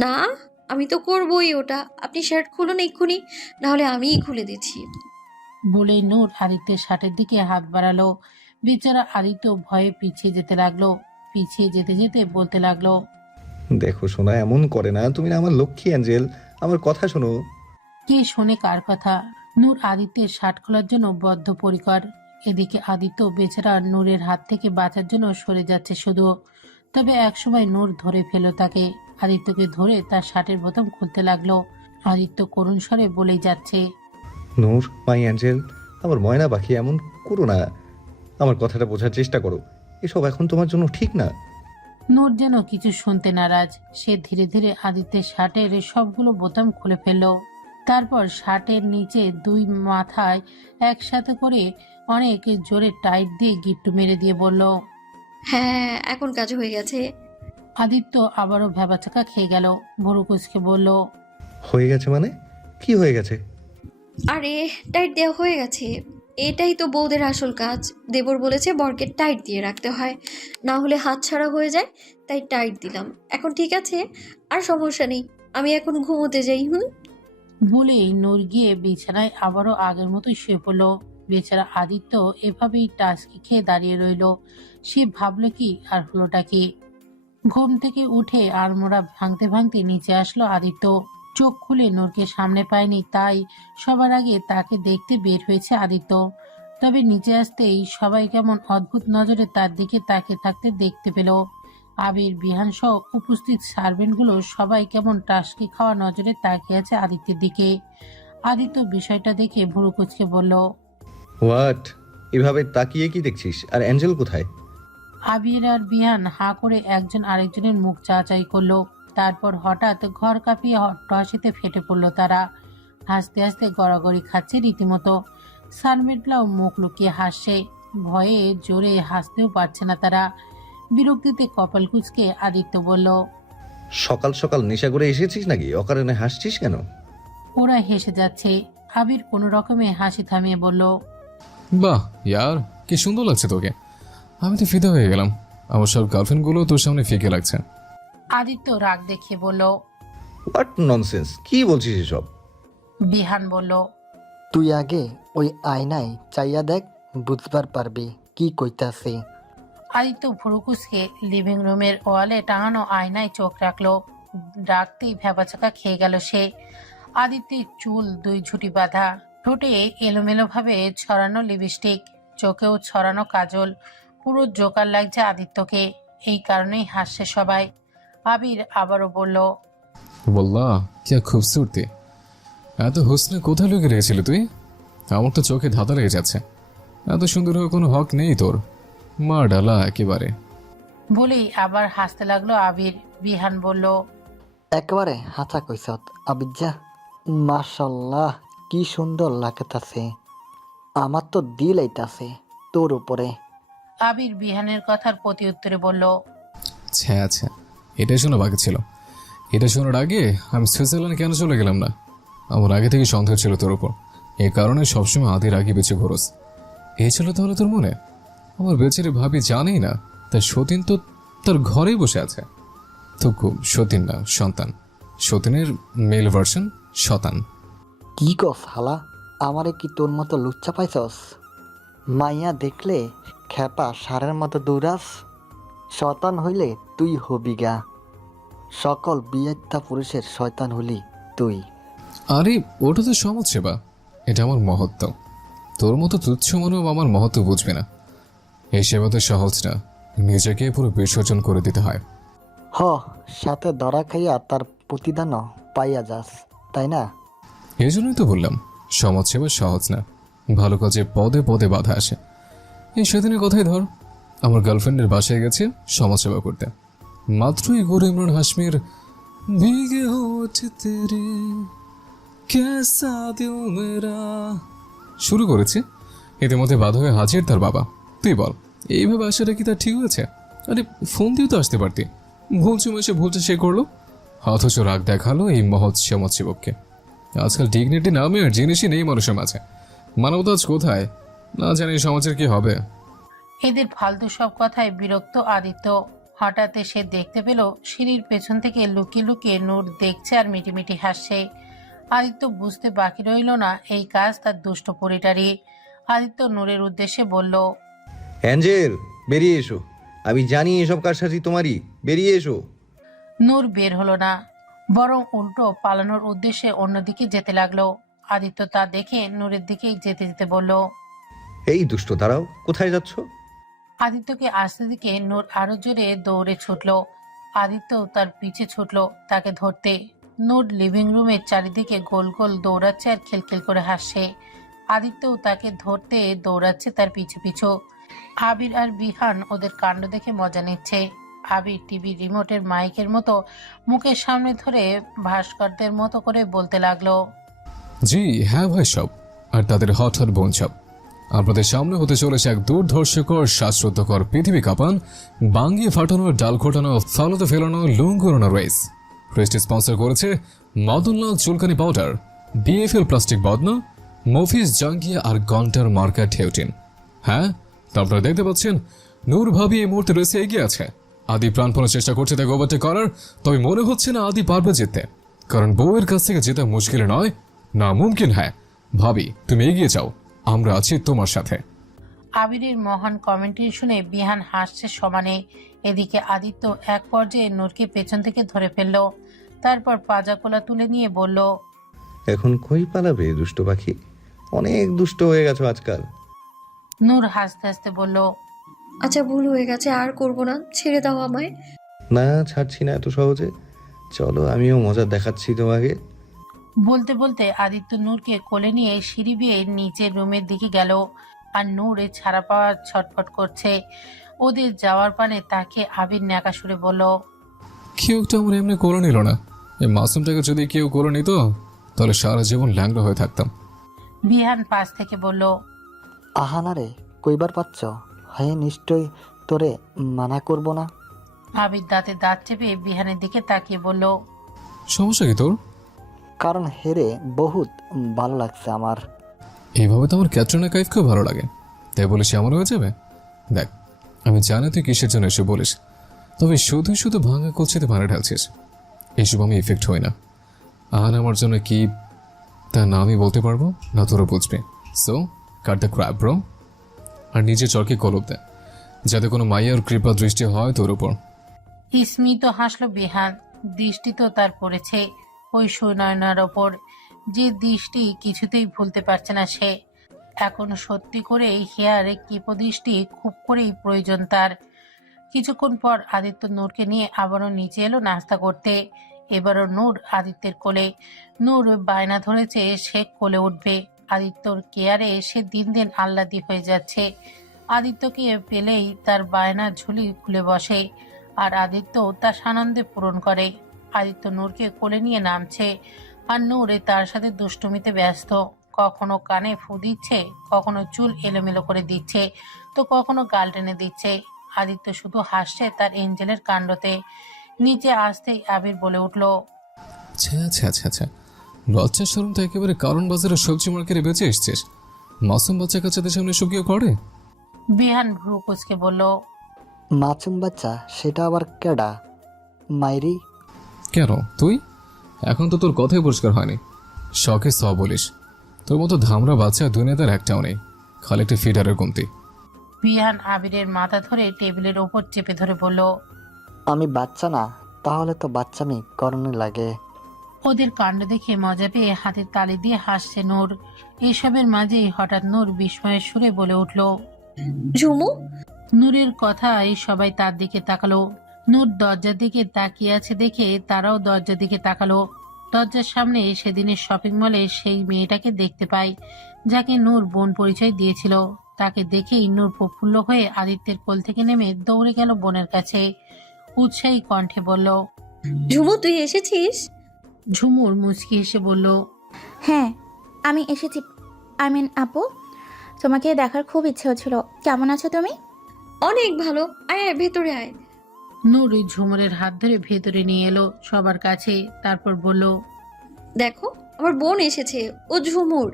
না, আমি তো করবই ওটা। আপনি শার্ট খুলুন এক্ষুনি, নাহলে আমিই খুলে দিচ্ছি। বলেই নূর আদিত্যের শার্টের দিকে হাত বাড়ালো। বেচারা আদিত্য ভয়ে পিছিয়ে যেতে লাগলো। পিছিয়ে যেতে যেতে বলতে লাগলো, দেখো সোনা, এমন করে না, তুমি না আমার লক্ষ্মী অ্যাঞ্জেল, আমার কথা শোনো। কে শোনে কার কথা। নূর আদিত্যের শার্ট খোলার জন্য বদ্ধপরিকর। এদিকে আদিত্য বেচারা নূরের হাত থেকে বাঁচার জন্য সরে যাচ্ছে শুধু। তবে একসময় নূর ধরে ফেলল তাকে। আদিত্যকে ধরে তার শার্টের বোতাম খুলতে লাগলো। আদিত্য করুণ স্বরে বলেই যাচ্ছে, নূর, মাই অ্যাঞ্জেল, আমার ময়না পাখি, এমন করো না। আমার কথাটা বোঝার চেষ্টা করো। এসব এখন তোমার জন্য ঠিক না। নূর যেন কিছু শুনতে নারাজ। সে ধীরে ধীরে আদিত্যের শার্টের সবগুলো বোতাম খুলে ফেলল। তারপর শার্টের নিচে দুই মাথায় একসাথে করে অনেক জোরে টাইট দিয়ে গিট্টু মেরে দিয়ে বলল। হ্যাঁ, এখন কাজ হয়ে গেছে। আদিত্য আবারও ভ্যাবাচাকা খেয়ে গেল। ভুরু কুচকে বলল, হয়ে গেছে মানে? কি হয়ে গেছে? আরে, টাইট দেওয়া হয়ে গেছে। এটাই তো বউদের আসল কাজ। দেবর বলেছে বরকে টাইট দিয়ে রাখতে হয়, না হলে হাতছাড়া হয়ে যায়। তাই টাইট দিলাম। এখন ঠিক আছে, আর সমস্যা নেই। আমি এখন ঘুমোতে যাই। বলেই নূর গিয়ে বিছানায় আবারও আগের মতোই শুয়ে পড়ল। বেচারা আদিত্য এভাবেই টাসকি খেয়ে দাঁড়িয়ে রইল। সে ভাবল কি আর হলোটা কি। ঘুম থেকে উঠে আড়মোড়া ভাঙতে ভাঙতে নিচে আসলো আদিত্য। চোখ খুলে নূরকে সামনে পায়নি, তাই সবার আগে তাকে দেখতে বের হয়েছে আদিত্য। তবে নিচে আসতেই সবাই কেমন অদ্ভুত নজরে তার দিকে তাকিয়ে থাকতে দেখতে পেল। আবির, বিহান সহ উপস্থিত সার্ভেন্টগুলো সবাই কেমন টাসকি খাওয়া নজরে তাকিয়ে আছে আদিত্যের দিকে। আদিত্য বিষয়টা দেখে ভুরু কুচকে বলল, হোয়াট? এভাবে তাকিয়ে কি দেখছিস? আর অ্যাঞ্জেল কোথায়? আবির আর বিহান হাঁ করে একজন আরেকজনের মুখ চাচাই করলো। তারপর হঠাৎ ঘর কাঁপিয়ে হাসিতে ফেটে পড়লো তারা। হাসতে হাসতে গড়াগড়ি খাচ্ছে রীতিমতো। সার্ভেন্টরাও মুখ লুকিয়ে হাসছে। ভয়ে জোরে হাসতেও পারছে না তারা। বিরক্তিতে কপাল কুঁচকে আদিত্য বলল, সকাল সকাল নেশা করে এসেছিস নাকি? অকারণে হাসছিস কেন? ওরা হেসে যাচ্ছে। আবির কোনো রকমে হাসি থামিয়ে বলল, বাহ ইয়ার, কি সুন্দর লাগছে তোকে। আমি তো ফিদা হয়ে গেলাম। আমার সব গার্লফ্রেন্ডগুলো তোর সামনে ফিকে লাগছে। আদিত্য রাগ দেখিয়ে বলল। হোয়াট ননসেন্স, কি বলছিস এসব? বিহান বলল, তুই আগে ওই আয়নায় চাইয়া দেখ, বুঝবার পারবি কি কইতাছি। আদিত্য ভুরুকুসকে লিভিং রুমের ওয়ালে টাঙানো আয়নায় চোখ রাখলো। ডাকতেই ভ্যাবাচাকা খেয়ে গেল সে। আদিত্যের চুল দুই ঝুঁটি বাঁধা, ঠোঁটে এলোমেলো ভাবে ছড়ানো লিপস্টিক, চোখেও ছড়ানো কাজল। পুরো জোকার লাগছে আদিত্যকে। এই কারণেই হাসছে সবাই। আবির আবারও বলল, বললা কি খুবসুরতি। এত হোসনে কোথায় লুকিয়ে রেখেছিলি তুই? আমার তো চোখে ধাঁধা লেগে যাচ্ছে। এত সুন্দর হয়ে কোনো হক নেই তোর। মা ডালা একেবারে। বলেই আবার হাসতে লাগলো আবির। বিহান বলল, একেবারে হাঁচা কইছত আবিজ্জা। মাশাল্লাহ, কি সুন্দর লাগতাছে। আমার তো দিল আইতাছে তোর উপরে। আবির বিহানের কথার প্রতি উত্তরে বলল, আচ্ছা আচ্ছা, এটাই শোনা বাকি ছিল। এটা শোনার আগে আমি সুইজারল্যান্ড কেন চলে গেলাম না? আমার আগে থেকে সন্দেহ ছিল তোর উপর। এই কারণে সবসময় আদির আগে বেঁচে ঘোরস। এই ছিল তাহলে তোর মনে? আমার বেচারে ভাবি জানেই না তার সতীন তো তার ঘরেই বসে আছে। তো সতীন না, সন্তান। সতীনের মেল ভার্সন শতান। কি কস হালা, আমারে কি তোর মতো লুচ্চা পাইছস? মাইয়া দেখলে খেপা সারের মতো দৌড়াস। শয়তান হইলে তুই হবি গা। সকল বিয়েত্তা পুরুষের শয়তান হলি তুই। আরে ওটা তো সমাজ সেবা, এটা আমার মহত্ব। তোর মতো তুচ্ছ মানব আমার মহত্ব বুঝবে না। এই সেবা তো সহজ না, নিজেকে পুরো বিসর্জন করে দিতে হয়। হ, সাথে ধরা খাইয়া তার প্রতিদানও পাইয়া যাস, তাই না? এই জন্যই তো বললাম সমাজ সেবা সহজ না, ভালো কাজে পদে পদে বাধা আসে। এই সেদিনের কথাই ধর, আমার গার্লফ্রেন্ডের বাসায় গেছে সমাজ সেবা করতে। মাত্রই গুরু ইমরান হাশমির ভীগে হোঠ তেরে ক্যাসা দিল মেরা শুরু করেছে। এদের মধ্যে বাধা হয়ে হাজির তার বাবা। তুই বল, এইভাবে আসাটা কি তার ঠিক হয়েছে? আরে ফোন দিয়েও তো আসতে পারতি। ভুল সময় সে ভুলটা সে করলো, অথচ রাগ দেখালো এই মহৎ সমাজসেবককে। আজকাল ডিগনিটি নামে আর জিনিসই নেই মানুষের মাঝে। মানবতা আজ কোথায়? না জানি সমাজের কি হবে। এদের ফালতু সব কথায় বিরক্ত আদিত্য। হঠাৎ সে দেখতে পেল সিঁড়ির পেছন থেকে লুকিয়ে লুকিয়ে নূর দেখছে আর মিটিমিটি হাসছে। আদিত্য বুঝতে বাকি রইল না এই কাজ তার দুষ্ট পরিটারই। আদিত্য নূরের উদ্দেশ্যে বলল, অ্যাঞ্জেল, বেরিয়ে এসো। আমি জানি এসব কারসাজি তোমারই, বেরিয়ে এসো। নূর বের হলো না, বরং উল্টো পালানোর উদ্দেশ্যে অন্যদিকে যেতে লাগলো। আদিত্য তা দেখে নূরের দিকেই যেতে যেতে বলল, এই দুষ্ট, দাঁড়াও, কোথায় যাচ্ছ? আদিত্যকে আসতে দিকে নূর আরো জোরে দৌড়ে ছুটল। আদিত্য তার পিছে ছুটল তাকে ধরতে। নূর লিভিং রুমের চারিদিকে গোল গোল দৌড়াচ্ছে আর খিলখিল করে হাসছে। আদিত্যও তাকে ধরতে দৌড়াচ্ছে তার পিছু পিছু। আবির আর বিহান ওদের কাণ্ড দেখে মজা নিচ্ছে। আবির টিভি রিমোটের মাইকের মতো মুখের সামনে ধরে ভাস্করদের মতো করে বলতে লাগলো, জি হ্যাঁ ভাই সব, আর তাদের হট হট বোন সব। আপনাদের সামনে হতে চলেছে এক দুর্ধর্ষকর শ্বাসরুদ্ধকর পৃথিবী কাঁপান বাঙ্গিয়ে ফাটানো ডাল ঘোটানো ফালতে ফেলানো লুঙ্গুরানো রেসটি স্পন্সর করেছে মদনলাল চুলকানি পাউডার, বিএফএল প্লাস্টিক বদনা, মফিজ জাঙ্গিয়া আর গন্টার মার্কা ঠেউটিন। হ্যাঁ, তা আপনারা দেখতে পাচ্ছেন নূর ভাবি এই মুহূর্তে রেসে এগিয়ে আছে। আদি প্রাণপণ চেষ্টা করছে তাকে ওভারটেক করার, তবে মনে হচ্ছে না আদি পারবে জিততে, কারণ বউয়ের কাছ থেকে জেতা মুশকিল নয়, না মুমকিন। হ্যাঁ ভাবি, তুমি এগিয়ে যাও, আমরা আছি তোমার সাথে। আবিরের মহান কমেন্ট্রি শুনে বিহান হাসছে সমানে। এদিকে আদিত্য এক পর্যায়ে নূরকে পেছন থেকে ধরে ফেলল, তারপর পাজাকোলা তুলে নিয়ে বলল, এখন কই পালাবে দুষ্ট পাখি? অনেক দুষ্ট হয়ে গেছো আজকাল। নূর হাসতে হাসতে বলল, আচ্ছা, ভুল হয়ে গেছে, আর করব না, ছেড়ে দাও আমায়। না, ছাড়ছি না এত সহজে। চলো, আমিও মজা দেখাচ্ছি তোমাকে। বলতে বলতে আদিত্য নূরকে কোলে নিয়ে সিঁড়ি বেয়ে নিচের রুমের দিকে গেল। আর নূরে ছাড়া পাওয়ার ছটফট করছে। ওদের যাওয়ার পানে তাকে আবির ন্যাকা সুরে বলল, কেউ তো আমরা এমনি করে নিল না। এই মাসুমটাকে যদি কেউ করে নিত তাহলে সারা জীবন ল্যাংড়া হয়ে থাকতাম। বিহান পাশ থেকে বলল, আহানারে, কইবার পাচ্ছ? হ্যাঁ, নিশ্চয় তোরে মানা করব না। আবির দাঁতে দাঁত চেপে বিহানের দিকে তাকিয়ে বলল, সমস্যা কি তোর? কারণ হেরে বহুত ভালো লাগছে আমার। এইভাবে তো আমার ক্যাটরিনা কাইফকেও ভালো লাগে, তাই বলে সে আমার হয়ে যাবে? দেখ, আমি জানি তুই কিসের জন্য এসে বলিস, তবে শুধু শুধু ভাঙা কলছিতে পানি ঢালছিস। এইসব আমি এফেক্ট হই না। আর আমার জন্য কি তা না আমি বলতে পারবো না তোরা বুঝবে। So cut the crap bro, আর নিজের চরকে কলপ দে, যাতে কোনো মাইয়ার কৃপা দৃষ্টি হয় তোর উপর। স্মিত হাসলো বিহান। দৃষ্টি তো তার পড়েছে ওই সুনয়নার ওপর, যে দৃষ্টি কিছুতেই ভুলতে পারছে না সে। এখন সত্যি করে হেয়ার কিপদৃষ্টি খুব করেই প্রয়োজন তার। কিছুক্ষণ পর আদিত্য নূরকে নিয়ে আবারও নিচে এলো নাস্তা করতে। এবারও নূর আদিত্যের কোলে। নূর বায়না ধরেছে সে কোলে উঠবে। আদিত্যর কেয়ারে সে দিন দিন আহ্লাদি হয়ে যাচ্ছে। আদিত্যকে পেলেই তার বায়নার ঝুলি খুলে বসে, আর আদিত্য তা সানন্দে পূরণ করে। আদিত্য নূরকে কোলে নিয়ে নামছে, আর নূরে তার সাথে দুষ্টুমিতে ব্যস্ত। কখনো কানে ফু দিচ্ছে, কখনো চুল এলোমেলো করে দিচ্ছে, তো কখনো গাল টেনে দিচ্ছে। আদিত্য শুধু হাসছে তার এঞ্জেলের কাণ্ডতে। নিচে আসতেই আবির বলে উঠল, আচ্ছা আচ্ছা আচ্ছা আচ্ছা, লজ্জা শরম তো একেবারে কারণ বাজারে সবজি মার্কেটে বেঁচে এসছিস। মাসুম বাচ্চা কাচ্চাদের সামনে সব কেউ করে? বিহান ভ্রু কুচকে বলল, মাছুম বাচ্চা, সেটা আবার কেডা? মাইরি? কেন তুই? এখন তো তোর কথাই পরিষ্কার হয়নি। শখে স বলিস, তোর মতো ধামরা বাচ্চা দুনিয়াতে আর একটাও নেই, খালি একটা ফিডারের কমতি। বিহান আবিরের মাথা ধরে টেবিলের ওপর চেপে ধরে বলল, আমি বাচ্চা না, তাহলে তো বাচ্চামি করণে লাগে। ওদের কাণ্ড দেখে মজা পেয়ে হাতের তালি দিয়ে হাসছে নূর। এসবের মাঝেই হঠাৎ নূর বিস্ময়ের সুরে বলে উঠল, ঝুমু, নূরের কথায় সবাই তার দিকে তাকালো। নূর দরজার দিকে তাকিয়ে আছে দেখে তারাও দরজার দিকে তাকালো। দরজার সামনে সেদিনের শপিং মলে সেই মেয়েটাকে দেখতে পায়, যাকে নূর বোন পরিচয় দিয়েছিল। তাকে দেখেই নূর প্রফুল্ল হয়ে আদিত্যের কোল থেকে নেমে দৌড়ে গেল বোনের কাছে। উৎসাহী কণ্ঠে বলল, ঝুমু, তুই এসেছিস? ঝুমুর মুচকি হেসে বলল, হ্যাঁ, আমি এসেছি। আপু, তোমাকে দেখার খুব ইচ্ছে হচ্ছিল। কেমন আছো তুমি? অনেক ভালো, আয় আয়, ভেতরে আয়। নূর ঝুমুরের হাত ধরে ভেতরে নিয়ে এলো সবার কাছে, তারপর বলল, দেখো, আমার বোন এসেছে, ও ঝুমুর।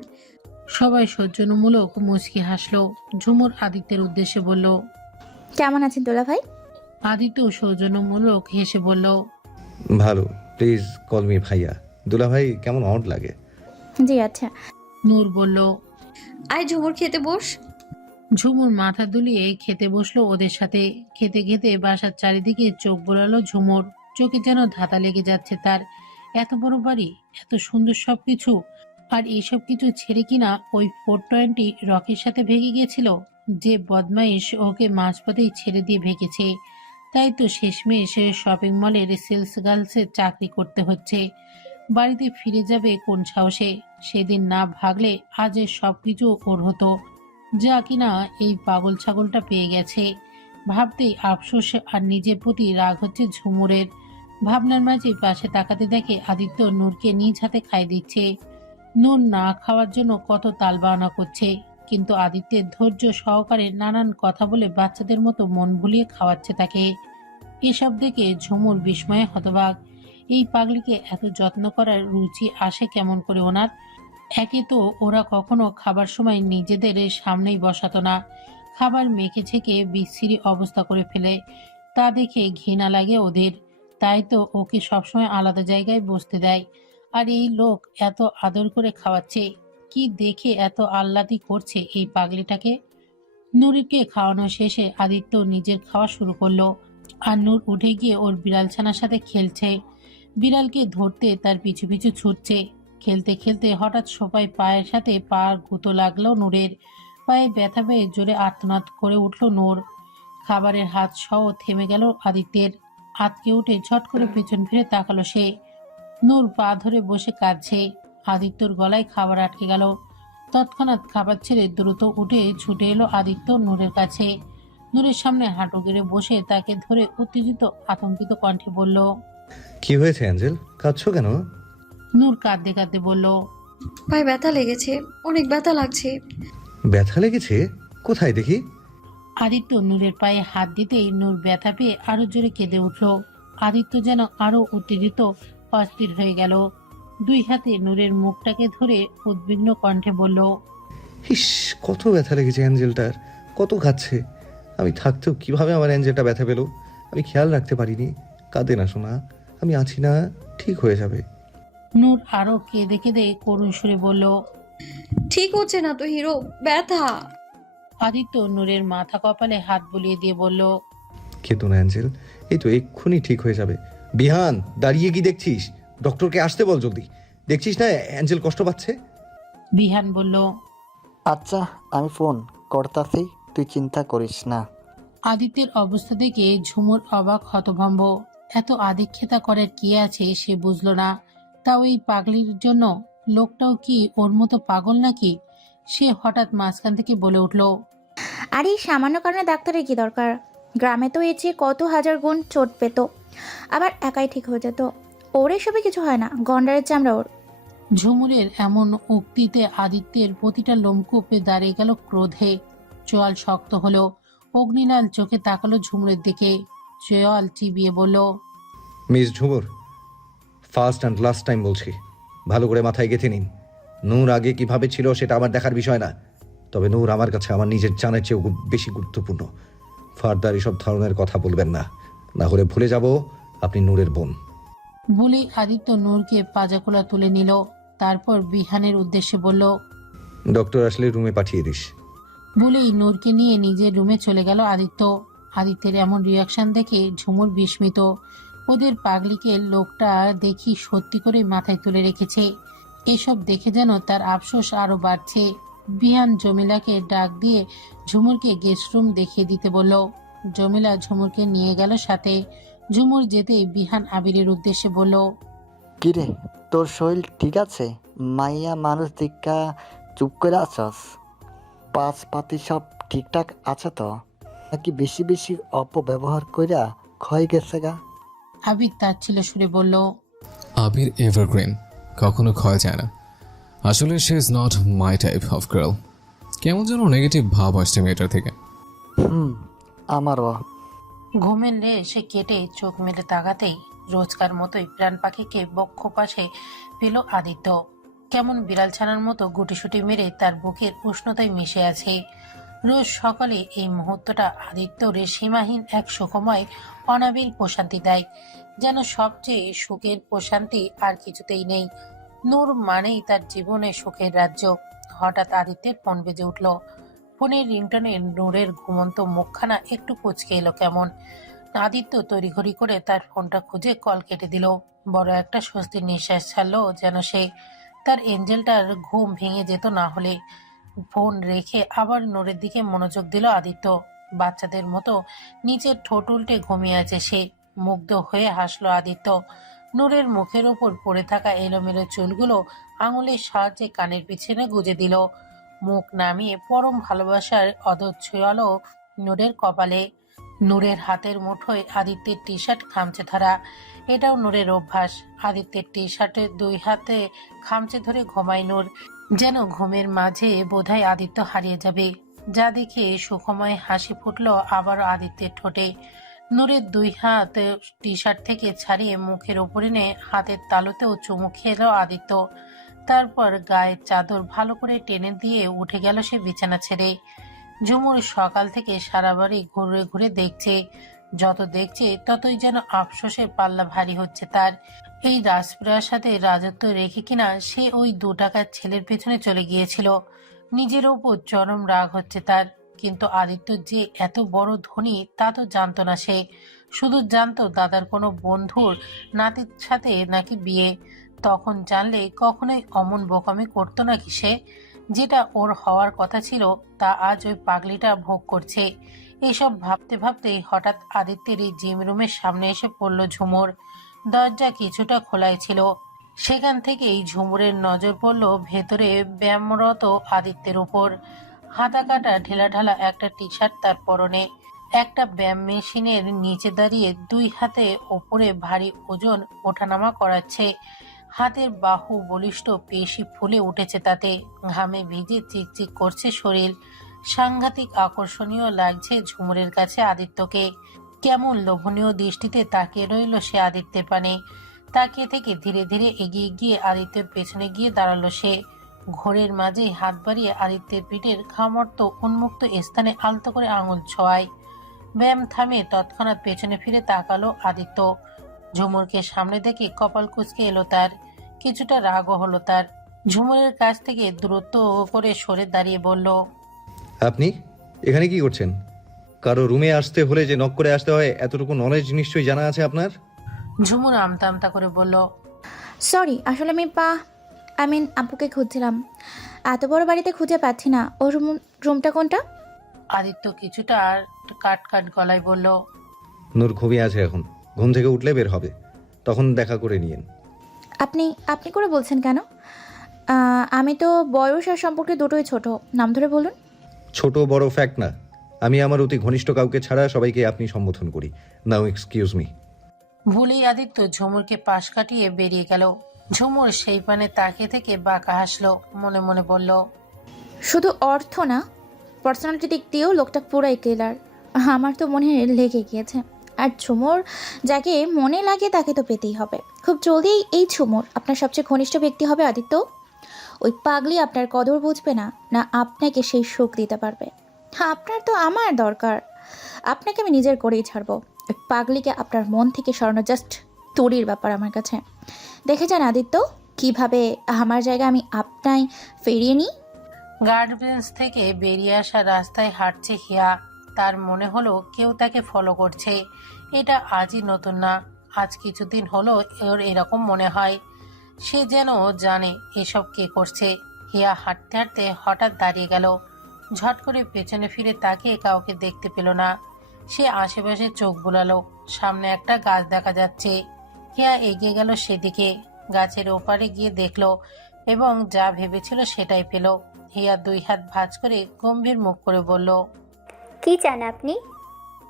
সবাই সৌজন্যমূলক মুচকি হাসলো। ঝুমুর আদিত্যের উদ্দেশ্যে বলল, কেমন আছেন দোলা ভাই? আদিত্য সৌজন্যমূলক হেসে বলল, ভালো, প্লিজ কল মি ভাইয়া। দুলা ভাই কেমন অড লাগে। জি আচ্ছা। নূর বলল। আয় ঝুমুর খেতে বস। ঝুমুর মাথা দুলিয়ে খেতে বসলো ওদের সাথে। খেতে খেতে বাসার চারিদিকে চোখ বোলালো ঝুমুর। চোখে যেন ধাঁধা লেগে যাচ্ছে তার। এত বড় বাড়ি, এত সুন্দর সবকিছু, আর এইসব কিছু ছেড়ে কিনা ওই 420 রকির সাথে ভেগে গেছিল। যে বদমাইশ ওকে মাঝপথেই ছেড়ে দিয়ে ভেগেছে, তাই তো শেষমেশ শপিং মলের সেলস গার্লসের চাকরি করতে হচ্ছে। বাড়িতে ফিরে যাবে কোন সাহসে? সেদিন না ভাগলে আজ এর সবকিছু ওর হতো, যা কিনা এই পাগল ছাগলটা পেয়ে গেছে। ভাবতেই আফসোস আর নিজের প্রতি রাগ হচ্ছে ঝুমুরের। ভাবনার মাঝে পাশে তাকাতে দেখে আদিত্য নূরকে নিজ হাতে খাইয়ে দিচ্ছে। নূর না খাওয়ার জন্য কত তালবাহানা করছে, কিন্তু আদিত্যের ধৈর্য সহকারে নানান কথা বলে বাচ্চাদের মতো মন ভুলিয়ে খাওয়াচ্ছে তাকে। এসব দেখে ঝুমুর বিস্ময়ে হতবাক। এই পাগলিকে এত যত্ন করার রুচি আসে কেমন করে ওনার? একে তো ওরা কখনো খাবার সময় নিজেদের সামনেই বসাতো না, খাবার মেখে ছেঁকে বিশ্রী অবস্থা করে ফেলে। তা দেখে ঘৃণা লাগে ওদের, তাই তো ওকে সবসময় আলাদা জায়গায় বসতে দেয়। আর এই লোক এত আদর করে খাওয়াচ্ছে, কি দেখে এত আহ্লাদি করছে এই পাগলিটাকে। নূরকে খাওয়ানো শেষে আদিত্য নিজের খাওয়া শুরু করলো, আর নূর উঠে গিয়ে ওর বিড়ালছানার সাথে খেলছে। বিড়ালকে ধরতে তার পিছু পিছু ছুটছে। খেলতে খেলতে হঠাৎ সোফায় পায়ের সাথে পা গুঁতো লাগলো নূরের। পায়ে ব্যথা পেয়ে জোরে আর্তনাদ করে উঠল নূর। খাবারের হাত সহ থেমে গেল আদিত্যের। আতকে উঠে ঝট করে পেছন ফিরে তাকালো সে। নূর পা ধরে বসে কাঁদছে। আদিত্যর গলায় খাবার আটকে গেল। তৎক্ষণাৎ খাবার ছেড়ে দ্রুত উঠে ছুটে এলো আদিত্য নূরের কাছে। নূরের সামনে হাঁটু গেড়ে বসে তাকে ধরে উত্তেজিত আতঙ্কিত কণ্ঠে বলল। কি হয়েছে অ্যাঞ্জেল, কাঁদছো কেন? নূর কাঁদতে কাঁদতে বলল, পায়ে ব্যথা লেগেছে, অনেক ব্যথা লাগছে। ব্যথা লেগেছে? কোথায় দেখি? আদিত্য নূরের পায়ে হাত দিতেই নূর ব্যথা পেয়ে আরো জোরে কেঁদে উঠল। আদিত্য যেন আরো উত্তেজিত অস্থির হয়ে গেল। দুই হাতে নূরের মুখটাকে ধরে উদ্বিগ্ন কণ্ঠে বলল, ইস, কত ব্যথা লেগেছে অ্যাঞ্জেলটার, কত খাচ্ছে। আমি থাকতেও কিভাবে আমার অ্যাঞ্জেলটা ব্যথা পেলো? আমি খেয়াল রাখতে পারিনি। কাঁদে না শোনা, আমি আছি না, ঠিক হয়ে যাবে। নূর আরো কেঁদে কেঁদে করুণ সুরে বলল। ঠিক হচ্ছে না তো হিরো, ব্যথা। আদিত্য নূরের মাথা কপালে হাত বুলিয়ে দিয়ে বলল, খেতো না অ্যাঞ্জেল, এই তো এক্ষুনি ঠিক হয়ে যাবে। বিহান, দাঁড়িয়ে কি দেখছিস? ডক্টরকে আসতে বল জলদি। দেখছিস না অ্যাঞ্জেল কষ্ট পাচ্ছে? বিহান বলল। আচ্ছা, আমি ফোন করতাছি, তুই চিন্তা করিস না। আদিত্যের অবস্থা দেখে ঝুমুর অবাক হতভম্ব। এত আদিক্ষেতা করার কি আছে সে বুঝল না। তাও এই পাগলির জন্য? লোকটাও কি ওর মতো পাগল নাকি? সে হঠাৎ মাঝখান থেকে বলে উঠল, আর এই সামান্য কারণে ডাক্তারের কি দরকার? গ্রামে তো এর চেয়ে কত হাজার গুণ চোট পেত, আবার একাই ঠিক হয়ে যেত। ওর এসবে কিছু হয় না, গন্ডারের চামড়া ওর। ঝুমুরের এমন উক্তিতে আদিত্যের প্রতিটা লোমকূপে দাঁড়িয়ে গেল ক্রোধে। চোয়াল শক্ত হলো, অগ্নিলাল চোখে তাকালো ঝুমুরের দিকে। চোয়াল চিবিয়ে বলল, miss Jhumur, first and last time বলছি, ভালো করে মাথায় গেঁথে নিন। নূর আগে কিভাবে ছিল সেটা আমার দেখার বিষয় না, তবে নূর আমার কাছে আমার নিজের জানের চেয়েও বেশি গুরুত্বপূর্ণ। ফার্দার এসব ধরনের কথা বলবেন না, না হলে ভুলে যাব আপনি নূরের বোন। বলেই আদিত্য নূরকে পাজাখোলা তুলে নিল। তারপর বিহানের উদ্দেশ্যে বলল, ডক্টর আসলে রুমে পাঠিয়ে দিস। বলেই নূরকে নিয়ে নিজের রুমে চলে গেল আদিত্য। আদিত্যের এমন রিয়াকশন দেখে ঝুমুর বিস্মিত। ওদের পাগলিকে লোকটা দেখি সত্যি করে মাথায় তুলে রেখেছে। এসব দেখে যেন তার আফসোস আরো বাড়ছে। বিহান জমিলাকে ডাক দিয়ে ঝুমুরকে গেস্ট রুম দেখিয়ে দিতে বলল। জমিলা ঝুমুরকে নিয়ে গেল সাথে। ঝুমুর যেতেই বিহান আবিরের উদ্দেশ্যে বলল, কিরে, তোর শরীর ঠিক আছে? মাইয়া মানুষ দিকা চুপ করে আছস? পাঁচ পাতি সব ঠিকঠাক আছে তো, নাকি বেশি বেশি অপব্যবহার কইরা ক্ষয় গেছে গা? আবির তার ছিল সুরে বলল, আবির এভারগ্রিন, কখনো ক্ষয় যায় না। আসলে she is not my type of girl. কেমন যেন নেগেটিভ ভাব আসছে মেয়েটার থেকে। আমারও। ঘুমের সে কেটে চোখ মেলে তাকাতেই রোজকার মতোই প্রাণ পাখিকে বক্ষ পাশে পেল আদিত্য। কেমন বিড়াল ছানার মতো গুটিসুটি মেরে তার বুকের উষ্ণতায় মিশে আছে। রোজ সকালে এই মুহূর্তটা আদিত্যরে সীমাহীন এক সুখময় অনাবিল প্রশান্তি দেয়, যেন সবচেয়ে সুখের প্রশান্তি আর কিছুতেই নেই। নূর মানেই তার জীবনে সুখের রাজ্য। হঠাৎ আদিত্যের ফোন বেজে উঠল। ফোনের রিংটনে নূরের ঘুমন্ত মুখখানা একটু কুঁচকে এলো কেমন। আদিত্য তড়িঘড়ি করে তার ফোনটা খুঁজে কল কেটে দিল। বড় একটা স্বস্তির নিঃশ্বাস ছাড়লো, যেন সে তার এঞ্জেলটার ঘুম ভেঙে যেত না হলে। ফোন রেখে আবার নূরের দিকে মনোযোগ দিল আদিত্য। বাচ্চাদের মতো নিচের ঠোঁট উল্টে ঘুমিয়ে আছে সে। মুগ্ধ হয়ে হাসলো আদিত্য। নূরের মুখের ওপর পড়ে থাকা এলোমেলো চুলগুলো আঙুলের সাহায্যে কানের পিছনে গুজে দিল। মুখ নামিয়ে পরম ভালোবাসার অধর ছোঁয়ালো নূরের কপালে। নূরের হাতের মুঠোয় আদিত্যের টি শার্ট খামচে ধরা। এটাও নূরের অভ্যাস। আদিত্যের টি শার্টের দুই হাতে খামচে ধরে ঘুমায় নূর, যেন ঘুমের মাঝে বোধহয় আদিত্য হারিয়ে যাবে। যা দেখে সুখময় হাসি ফুটল আবারও আদিত্যের ঠোঁটে। নূরের দুই হাত টি শার্ট থেকে ছাড়িয়ে মুখের ওপরে এনে হাতের তালুতেও চুমু খেলো আদিত্য। তারপর গায়ের চাদর ভালো করে টেনে দিয়ে উঠে গেল সে বিছানা ছেড়ে। ঝুমুর সকাল থেকে সারা বাড়ি ঘুরে ঘুরে দেখছে। যত দেখছে ততই যেন আফসোসের পাল্লা ভারী হচ্ছে তার। এই রাজপ্রাসাদে রাজত্ব রেখে কিনা সে ওই 2 টাকার ছেলের পেছনে চলে গিয়েছিল। নিজের ওপর চরম রাগ হচ্ছে তার। কিন্তু আদিত্য যে এত বড় ধনী তা তো জানতো না সে। শুধু জানতো দাদার কোনো বন্ধুর নাতির সাথে নাকি বিয়ে। তখন জানলে কখনোই অমন বোকামি করতো নাকি সে। যেটা ওর হওয়ার কথা ছিল তা আজ ওই পাগলিটা ভোগ করছে। এসব ভাবতে ভাবতেই হঠাৎ আদিত্যের এই জিম রুমের সামনে এসে পড়ল ঝুমুর। দরজা কিছুটা খোলাই ছিল। সেখান থেকেই ঝুমুরের নজর পড়ল ভেতরে ব্যায়ামরত আদিত্যের উপর। হাতা কাটা ঢেলাঢালা একটা টি শার্ট তার পরনে। একটা ব্যায়াম মেশিনের নিচে দাঁড়িয়ে 2 হাতে ওপরে ভারী ওজন ওঠানামা করাচ্ছে। হাতের বাহু বলিষ্ঠ, পেশি ফুলে উঠেছে তাতে। ঘামে ভিজে চিকচিক করছে শরীর। সাংঘাতিক আকর্ষণীয় লাগছে ঝুমুরের কাছে আদিত্যকে। কেমন লোভনীয় দৃষ্টিতে তাকিয়ে রইল সে আদিত্যের পানে। তাকিয়ে থেকে ধীরে ধীরে এগিয়ে গিয়ে আদিত্যের পেছনে গিয়ে দাঁড়ালো সে। ঘোরের মাঝে হাত বাড়িয়ে আদিত্যের পিঠের খামর্ত উন্মুক্ত স্থানে আলতো করে আঙুল ছোঁয়ায়। ব্যায়াম থামে তৎক্ষণাৎ পেছনে ফিরে তাকালো আদিত্য। ঝুমুরকে সামনে দেখে কপাল কুঁচকে এলো তার। কিছুটা রাগও হলো তার। ঝুমুরের কাছ থেকে দূরত্ব করে সরে দাঁড়িয়ে বলল, আপনি এখানে কি করছেন? কারো রুমে আসতে হলে যে নক করে আসতে হয় এতটুকু নলেজ নিশ্চয়ই জানা আছে আপনার। ঝুমুর আমতা আমতা করে বলল, সরি, আসলে আমি আপুকে খুঁজছিলাম। এত বড় বাড়িতে খুঁজে পাচ্ছি না। ওর রুমটা কোনটা? আদিত্য কিছুটা কাট কাট গলায় বলল, নূর ঘুমিয়ে আছে এখন, ঘুম থেকে উঠলে বের হবে, তখন দেখা করে নিয়েন। আপনি আপনি করে বলছেন কেন? আমি তো বয়স আর সম্পর্কে দুটোই ছোট। নাম ধরে বলুন। ছোট বড় ফ্যাক্ট না, আমি আমার অতি ঘনিষ্ঠ কাউকে ছাড়া সবাইকে আপনি সম্বোধন করি। নাও এক্সকিউজ মি। ভুলেই আদিত্য ঝুমুরকে পাশ কাটিয়ে বেরিয়ে গেল। ঝুমুর সেই পানে তাকিয়ে থেকে বাঁকা হাসলো, মনে মনে বলল, শুধু অর্থ না, পার্সোনালিটি দিক দিয়েও লোকটা পুরাই কিলার। আমার তো মনে লেগে গিয়েছে। আর ঝুমুর যাকে মনে লাগে তাকে তো পেতেই হবে। খুব জলদি এই ঝুমুর আপনার সবচেয়ে ঘনিষ্ঠ ব্যক্তি হবে আদিত্য। ওই পাগলি আপনার কদর বুঝবে না, না আপনাকে সেই সুখ দিতে পারবে। আপনার তো আমার দরকার। আপনাকে আমি নিজের করেই ছাড়বো। ওই পাগলিকে আপনার মন থেকে সরানো জাস্ট তরির ব্যাপার আমার কাছে। দেখে যান আদিত্য, কিভাবে আমার জায়গা আমি আপনাই ফিরিয়ে নিই। গার্ড বেঞ্চ থেকে বেরিয়ে আসা রাস্তায় হাঁটছে হিয়া। তার মনে হলো কেউ তাকে ফলো করছে। এটা আজই নতুন না, আজ কিছুদিন হলো ওর এরকম মনে হয়। সে যেন জানে এসব কে করছে। হিয়া হাঁটতে হাঁটতে হঠাৎ দাঁড়িয়ে গেল। ঝট করে পেছনে ফিরে তাকিয়ে কাউকে দেখতে পেল না। সে আশেপাশে চোখ বুলালো। সামনে একটা গাছ দেখা যাচ্ছে। হিয়া এগিয়ে গেল সেদিকে। গাছের ওপারে গিয়ে দেখলো এবং যা ভেবেছিল সেটাই পেল। হিয়া 2 হাত ভাঁজ করে গম্ভীর মুখ করে বলল, কি চান আপনি?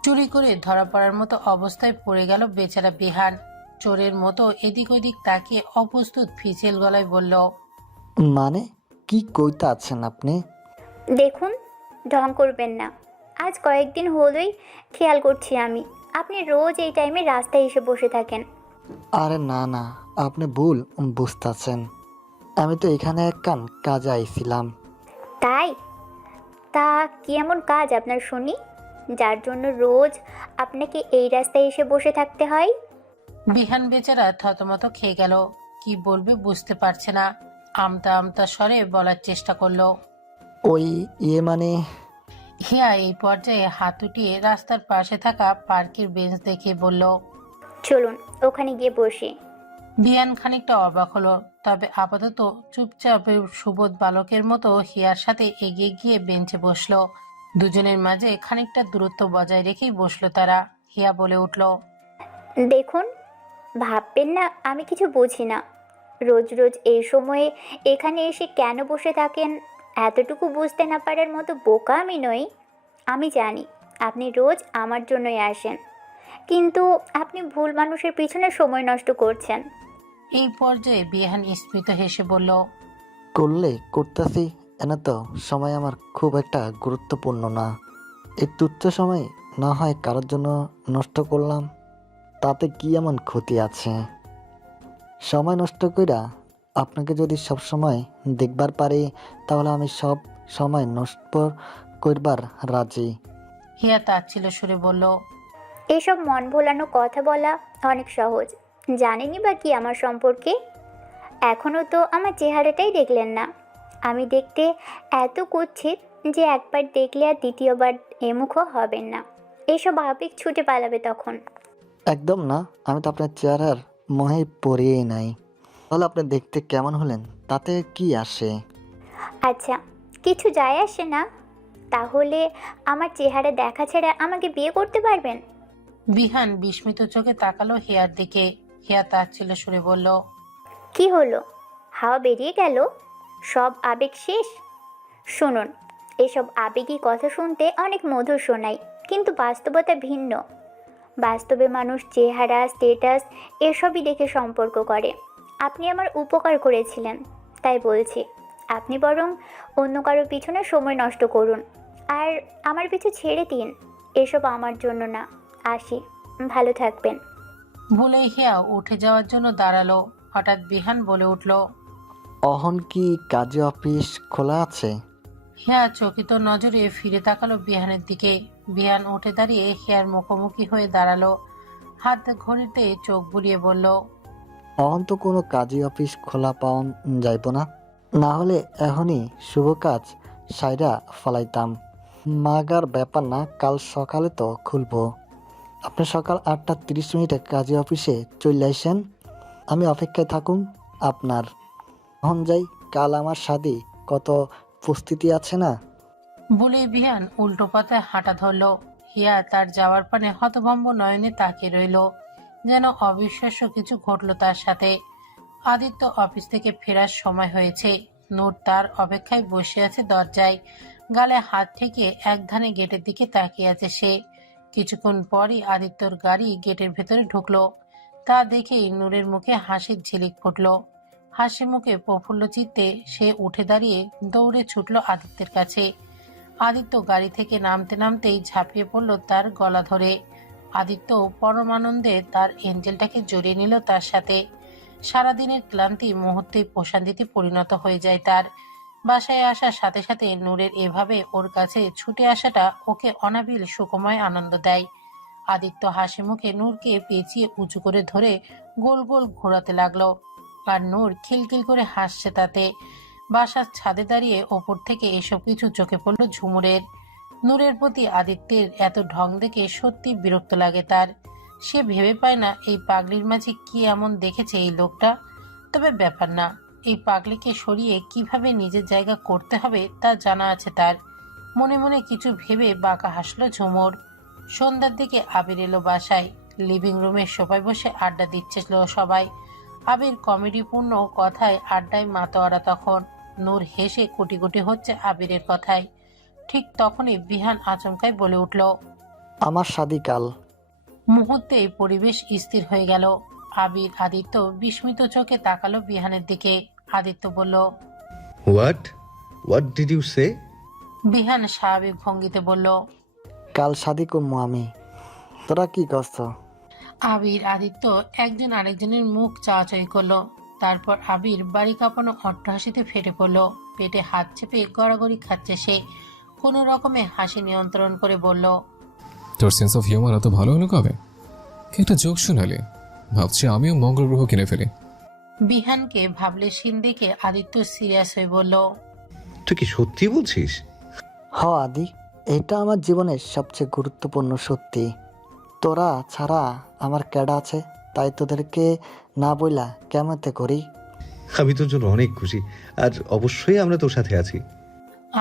চুরি করে ধরা পড়ার মতো অবস্থায় পড়ে গেল বেচারা বিহান। চোরের মতো এদিক ওদিক তাকিয়ে অপ্রস্তুত ফিচেল গলায় বলল, মানে কি কইতে আছেন আপনি? দেখুন, ঢং করবেন না। আজ কয়েকদিন হলোই খেয়াল করছি আমি, আপনি রোজ এই টাইমে রাস্তায় এসে বসে থাকেন। আরে না না, আপনি ভুল বুঝতেছেন। আমি তো এখানে এক কাজে আইছিলাম। তাই? তা কি এমন কাজ আপনার শুনি, যার জন্য রোজ আপনাকে এই রাস্তায় এসে বসে থাকতে হয়? বিহান বেচারা থতমত খেয়ে গেল, কি বলবে বুঝতে পারছে না। আমতা আমতা স্বরে বলার চেষ্টা করলো। ওই মানে হিয়া এই পর্যায়ে হাত উঠিয়ে রাস্তার পাশে থাকা পার্কের বেঞ্চ দেখে বলল। চলুন ওখানে গিয়ে বসি। বিহান খানিকটা অবাক হলো, তবে আপাতত চুপচাপ সুবোধ বালকের মতো হিয়ার সাথে এগিয়ে গিয়ে বেঞ্চে বসলো। দুজনের মাঝে খানিকটা দূরত্ব বজায় রেখেই বসলো তারা। হিয়া বলে উঠল। দেখুন, ভাববেন না আমি কিছু বুঝি না। রোজ রোজ এই সময়ে এখানে এসে কেন বসে থাকেন, এতটুকু বুঝতে না পারার মতো বোকা আমি নই। আমি জানি আপনি রোজ আমার জন্যই আসেন, কিন্তু আপনি ভুল মানুষের পিছনে সময় নষ্ট করছেন। এই পর্যায়ে বিহান স্মিত হেসে বলল। করতেছি, এনে তো সময় আমার খুব একটা গুরুত্বপূর্ণ না। এই তুচ্ছ সময় না হয় কারোর জন্য নষ্ট করলাম, তাতে কি এমন ক্ষতি আছে? সময় নষ্ট কইরা আপনাকে যদি সব সময় দেখবার পারি, তাহলে আমি সব সময় নষ্ট করবার রাজি। হিয়া তাচ্ছিল সুরে বলল। এসব মন ভোলানো কথা বলা অনেক সহজ, জানেনই বা কি আমার সম্পর্কে? এখনও তো আমার চেহারাটাই দেখলেন না। আমি দেখতে এত কুৎসিত যে একবার দেখলে আর দ্বিতীয়বার এমুখও হবেন না। এসব আবেগ ছুটে পালাবে তখন। একদম না, আমি তো আপনার চেহারার মোহে পড়িয়েই নাই। তাহলে আপনি দেখতে কেমন হলেন তাতে কি আসে? আচ্ছা, কিছু যায় আসে না? তাহলে আমার চেহারা দেখা ছাড়া আমাকে বিয়ে করতে পারবেন? বিহান বিস্মিত চোখে তাকালো হিয়ার দিকে। হিয়া তাচ্ছিল সুরে বলল। কি হলো, হাওয়া বেরিয়ে গেল? সব আবেগ শেষ? শুনুন, এসব আবেগী কথা শুনতে অনেক মধুর শোনায়, কিন্তু বাস্তবতা ভিন্ন। বাস্তবে মানুষ চেহারা, স্টেটাস এসবই দেখে সম্পর্ক করে। আপনি আমার উপকার করেছিলেন, তাই বলছি আপনি বরং অন্য কারোর পিছনে সময় নষ্ট করুন, আর আমার পিছু ছেড়ে দিন। এসব আমার জন্য না। আসি, ভালো থাকবেন। বলে হিয়া উঠে যাওয়ার জন্য দাঁড়ালো। হঠাৎ বিহান বলে উঠল। অহন কি কাজে অফিস খোলা আছে? হিয়া চকিত নজরে ফিরে তাকালো বিহানের দিকে। বিহান উঠে দাঁড়িয়ে হিয়ার মুখোমুখি হয়ে দাঁড়ালো। হাত ঘড়িতে চোখ বুলিয়ে বলল। অহন তো কোনো কাজে অফিস খোলা পাওন যাইব না, না হলে এখনই শুভ কাজ সাইরা ফলাইতাম। মাগার ব্যাপার না, কাল সকালে তো খুলবো। আপনি সকাল 8:30 কাজে অফিসে চলে আসেন, আমি অপেক্ষায় থাকুন আপনার। এখন যাই, কাল আমার শাদি, কত প্রস্তুতি আছে না? বলে বিহান উল্টো পাতায় হাঁটা ধরল। হিয়া তার যাওয়ার পানে হতভম্ব নয়নে তাকিয়ে রইল, যেন অবিশ্বাস্য কিছু ঘটল তার সাথে। আদিত্য অফিস থেকে ফেরার সময় হয়েছে। নূর তার অপেক্ষায় বসে আছে দরজায়, গালে হাত ঠেকে এক ধানে গেটের দিকে তাকিয়ে আছে সে। কিছুক্ষণ পরই আদিত্যর গাড়ি গেটের ভেতরে ঢুকলো। তা দেখেই নূরের মুখে হাসির ঝিলিক ফুটল। হাসি মুখে প্রফুল্ল চিত্তে সে উঠে দাঁড়িয়ে দৌড়ে ছুটল আদিত্যের কাছে। আদিত্য গাড়ি থেকে নামতে নামতেই ঝাঁপিয়ে পড়ল তার গলা ধরে। আদিত্য পরমানন্দে তার এঞ্জেলটাকে জড়িয়ে নিল তার সাথে। সারাদিনের ক্লান্তি মুহূর্তেই প্রশান্তিতে পরিণত হয়ে যায় তার। বাসায় আসার সাথে সাথে নূরের এভাবে ওর কাছে ছুটে আসাটা ওকে অনাবিল সুখময় আনন্দ দেয়। আদিত্য হাসি মুখে নূরকে পেঁচিয়ে উঁচু করে ধরে গোল গোল ঘোরাতে লাগলো, আর নূর খিলখিল করে হাসছে তাতে। বাসার ছাদে দাঁড়িয়ে ওপর থেকে এসব কিছু চোখে পড়ল ঝুমুরের। নূরের প্রতি আদিত্যের এত ঢং দেখে সত্যি বিরক্ত লাগে তার। সে ভেবে পায় না এই পাগলির মাঝে কি এমন দেখেছে এই লোকটা। তবে ব্যাপার না, এই পাগলিকে সরিয়ে কিভাবে নিজের জায়গা করতে হবে তা জানা আছে তার। মনে মনে কিছু ভেবে বাঁকা হাসলো ঝুমুর। সন্ধ্যার দিকে আবির এলো বাসায়। লিভিং রুমের সোফায় বসে আড্ডা দিচ্ছিল সবাই। আবির কমেডিপূর্ণ কথায় আড্ডায় মাতোয়ারা তখন। নূর হেসে কোটি কোটি হচ্ছে আবিরের কথায়। ঠিক তখনই বিহান আচমকাই বলে উঠল। আমার শাদি কাল। মুহূর্তেই পরিবেশ স্থির হয়ে গেল। আবির আদিত্য বিস্মিত চোখে তাকালো বিহানের দিকে। আদিত্য বলল। হোয়াট হোয়াট ডিড ইউ সে? বিহান স্বাভাবিক ভঙ্গিতে বলল। কাল শাদি করবো আমি, তোরা কি করছ? আবির আদিত্য একজন আরেকজনের মুখ চাওয়াচাই করলো। তারপর আবির বাড়ি কাঁপানো অট্টহাসিতে ফেটে পড়লো। পেটে হাত চেপে গড়াগড়ি খাচ্ছে সে। কোনো রকমে হাসি নিয়ন্ত্রণ করে বলল, তোর সেন্স অফ হিউমার এত ভালো হলো কবে? কি একটা জোক শোনালে, ভাবছি আমিও মঙ্গল গ্রহ কিনে ফেলি। বিহানকে ভাবলেশীন দেখে আদিত্য সিরিয়াস হয়ে বলল, তুই কি সত্যি বলছিস? হ আদি, এটা আমার জীবনের সবচেয়ে গুরুত্বপূর্ণ সত্যি। তোরা ছাড়া আমার ক্যাডা আছে, তাই তোদেরকে না বইলা কেমতে করি। আমি তোর জন্য অনেক খুশি, আর অবশ্যই আমরা তোর সাথে আছি।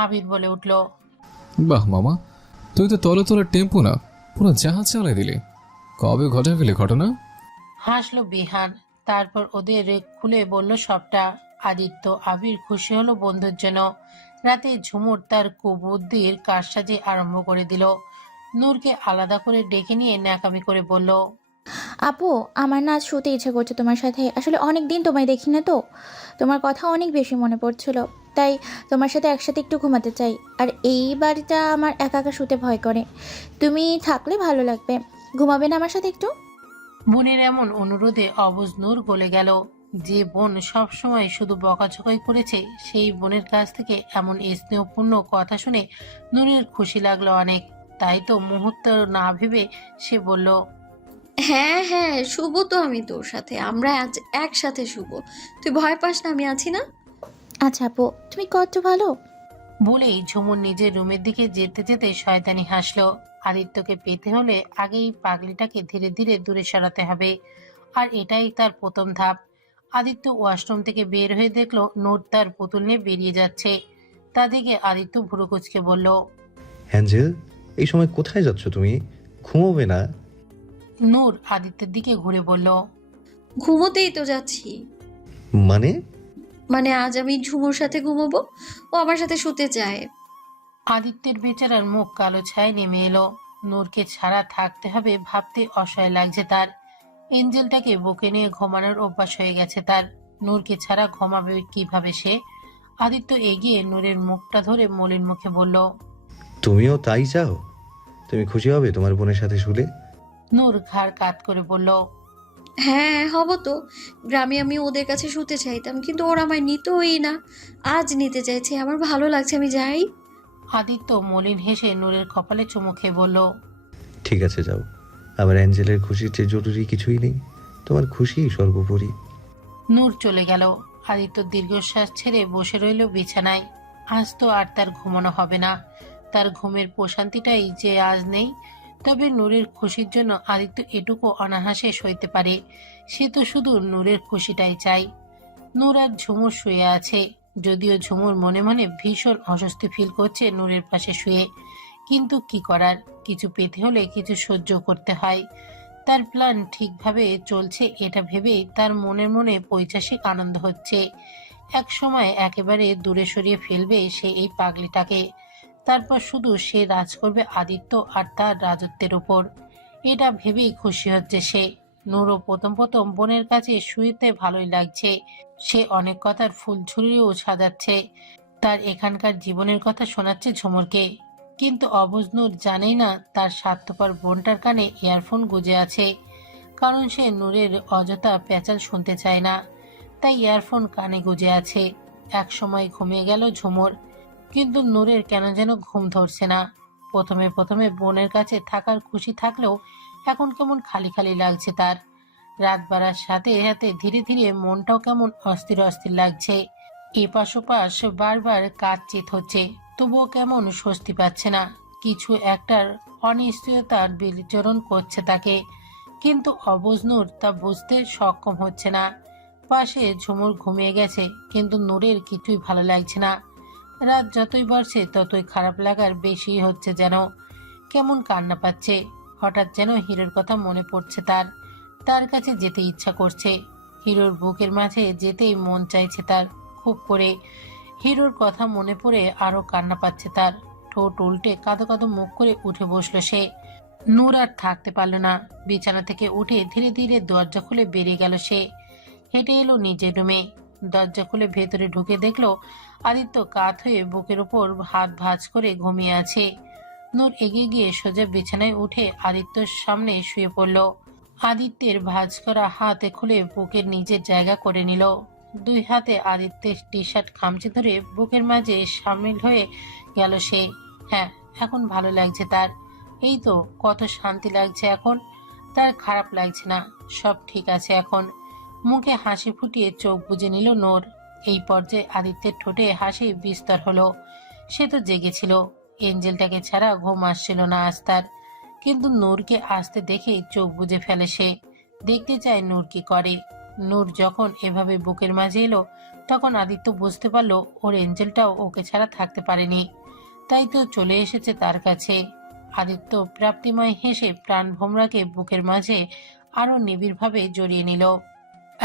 আবির বলে উঠল, বাহ মামা, তুই তো তলে তলে টেম্পো না, পুরো জাহাজ চালাই দিলি। কবে ঘটে ফেলে ঘটনা? হাসলো বিহান। তারপর ওদের খুলে বলল সবটা। আদিত্য আবির খুশি হলো বন্ধুর জন্য। রাতে ঝুমুর তার কুবুদ্ধির কারসাজি আরম্ভ করে দিল। নূরকে আলাদা করে ডেকে নিয়ে ন্যাকামি করে বলল, আপু, আমার না আজ শুতে ইচ্ছে করছে তোমার সাথে। আসলে অনেক দিন তোমায় দেখি না তো, তোমার কথা অনেক বেশি মনে পড়ছিল, তাই তোমার সাথে একসাথে একটু ঘুমাতে চাই। আর এই বাড়িটা আমার একা একা শুতে ভয় করে, তুমি থাকলে ভালো লাগবে। ঘুমাবে না আমার সাথে একটু? বোনের এমন অনুরোধে অবুঝ নূর গলে গেল। যে বোন সবসময় শুধু বকাঝকাই করেছে, সেই বোনের কাছ থেকে এমন স্নেহপূর্ণ কথা শুনে নূরের খুশি লাগলো অনেক। তাই তো মুহূর্ত না ভেবে সে বলল, হ্যাঁ হ্যাঁ, শুভ তো আমি তোর সাথে, আমরা আজ একসাথে শুভ। তুই ভয় পাস না, আমি আছি না। আচ্ছা আপু, তুমি কত ভালো। বলেই ঝুমুর নিজের রুমের দিকে যেতে যেতে শয়তানি হাসলো। আদিত্যকে পেতে হলে আগেই পাগলিটাকে ধীরে ধীরে দূরে সরাতে হবে, আর এটাই তার প্রথম ধাপ। আদিত্য ওয়াশরুম থেকে বের হয়ে দেখলো নূর তার পুতুল নিয়ে বেরিয়ে যাচ্ছে। তা দেখে আদিত্য ভুরু কুঁচকে বলল, অ্যাঞ্জেল, এই সময় কোথায় যাচ্ছ তুমি? ঘুমোবে না? নূর আদিত্যের দিকে ঘুরে বলল, ঘুমোতেই তো যাচ্ছি। মানে? মানে আজ আমি ঝুমুর সাথে ঘুমোবো, ও আমার সাথে শুতে চায়। আদিত্যের বেচারার মুখ কালো ছায় নেমে এলো। নূরকে ছাড়া থাকতে হবে ভাবতে অসহায় লাগছে তার। এঞ্জেলটাকে বুকে নিয়ে ঘুমানোর অভ্যাস হয়ে গেছে তার। নূরকে ছাড়া ঘুমাবে কিভাবে সে? আদিত্য এগিয়ে নূরের মুখটা ধরে মলিন মুখে বলল, তুমিও তাই চাও? তুমি খুশি হবে তোমার বোনের সাথে শুলে? নূর ঘাড় কাত করে বলল, হ্যাঁ হব তো। গ্রামে আমি ওদের কাছে শুতে চাইতাম, কিন্তু ওরা আমায় নিতই না। আজ নিতে চাইছে, আমার ভালো লাগছে, আমি যাই। আদিত্য মলিন হেসে নূরের কপালে চুমু খেয়ে বলল, ঠিক আছে, যাও। আমার অ্যাঞ্জেলের খুশির চেয়ে জরুরি কিছুই নেই, তোমার খুশি সর্বোপরি। নূর চলে গেল। আদিত্য দীর্ঘশ্বাস ছেড়ে বসে রইল বিছানায়। আজ তো আর তার ঘুমানো হবে না। তার ঘুমের প্রশান্তিটাই যে আজ নেই। তবে নূরের খুশির জন্য আদিত্য এটুকু অনাহাসে সইতে পারে। সে তো শুধু নূরের খুশিটাই চাই। নূর আর ঝুমুর শুয়ে আছে, যদিও ঝুমুর মনে মনে ভীষণ অস্বস্তি ফিল করছে নূরের পাশে শুয়ে। কিন্তু কি করার, কিছু পেতে হলে কিছু সহ্য করতে হয়। তার প্ল্যান ঠিকভাবে চলছে এটা ভেবেই তার মনের মনে পৈশাসিক আনন্দ হচ্ছে। এক সময় একেবারে দূরে সরিয়ে ফেলবে সে এই পাগলিটাকে। তারপর শুধু সে রাজ করবে আদিত্য আর তার রাজত্বের উপর। এটা ভেবেই খুশি হচ্ছে সে। নূরও প্রথম প্রথম বোনের কাছে শুইতে ভালোই লাগছে। সে অনেক কথার ফুলঝুরিও সাজাচ্ছে, তার এখানকার জীবনের কথা শোনাচ্ছে ঝুমুরকে। কিন্তু অবুঝ নূর জানেই না তার স্বার্থপর বোনটার কানে ইয়ারফোন গুজে আছে। কারণ সে নূরের অযথা প্যাচাল শুনতে চায় না, তাই ইয়ারফোন কানে গুজে আছে। এক সময় ঘুমিয়ে গেল ঝুমুর, কিন্তু নূরের কেন যেন ঘুম ধরছে না। প্রথমে প্রথমে বোনের কাছে থাকার খুশি থাকলেও এখন কেমন খালি খালি লাগছে তার। রাত বাড়ার সাথে সাথে ধীরে ধীরে মনটাও কেমন অস্থির অস্থির লাগছে। এপাশ ওপাশ বারবার কাজ-চিত হচ্ছে, তবুও কেমন স্বস্তি পাচ্ছে না। কিছু একটার অনিশ্চয়তার বিচরণ করছে তাকে, কিন্তু অবুঝ নূর তা বুঝতে সক্ষম হচ্ছে না। পাশে ঝুমুর ঘুমিয়ে গেছে, কিন্তু নূরের কিছুই ভালো লাগছে না। রাত যতই বাড়ছে ততই খারাপ লাগার বেশি হচ্ছে যেন। কেমন কান্না পাচ্ছে। হঠাৎ যেন হিরোর কথা মনে পড়ছে তার। তার কাছে যেতে ইচ্ছা করছে। হিরোর বুকের মাঝে যেতেই মন চাইছে তার খুব করে। হিরোর কথা মনে পড়ে আরো কান্না পাচ্ছে তার। ঠোঁট উল্টে কাঁদো কাঁদো মুখ করে উঠে বসলো সে। নূর আর থাকতে পারল না। বিছানা থেকে উঠে ধীরে ধীরে দরজা খুলে বেরিয়ে গেল সে। হেঁটে এলো নিজের রুমে। দরজা খুলে ভেতরে ঢুকে দেখলো আদিত্য কাত হয়ে বুকের উপর হাত ভাঁজ করে ঘুমিয়ে আছে। নূর এগিয়ে গিয়ে সোজা বিছানায় উঠে আদিত্যর সামনে শুয়ে পড়ল। আদিত্যের ভাঁজ করা হাত খুলে বুকের নিজের জায়গা করে নিল। দুই হাতে আদিত্যের টি শার্ট খামচে ধরে বুকের মাঝে সামিল হয়ে গেল সে। হ্যাঁ, এখন ভালো লাগছে তার। এই তো কত শান্তি লাগছে এখন। তার খারাপ লাগছে না, সব ঠিক আছে এখন। মুখে হাসি ফুটিয়ে চোখ বুজে নিল নূর। এই পর্যায়ে আদিত্যের ঠোঁটে হাসি বিস্তার হলো। সে তো জেগেছিল, এঞ্জেলটাকে ছাড়া ঘুম আসছিল না আজ তার। কিন্তু নূরকে আসতে দেখে চোখ বুজে ফেলে সে। দেখতে চায় নূর কি করে। নূর যখন এভাবে বুকের মাঝে এলো, তখন আদিত্য বুঝতে পারলো ওর এঞ্জেলটাও ওকে ছাড়া থাকতে পারেনি। তাই তো চলে এসেছে তার কাছে। আদিত্য প্রাপ্তিময় হেসে প্রাণ ভোমরাকে বুকের মাঝে আরো নিবিড়ভাবে জড়িয়ে নিল।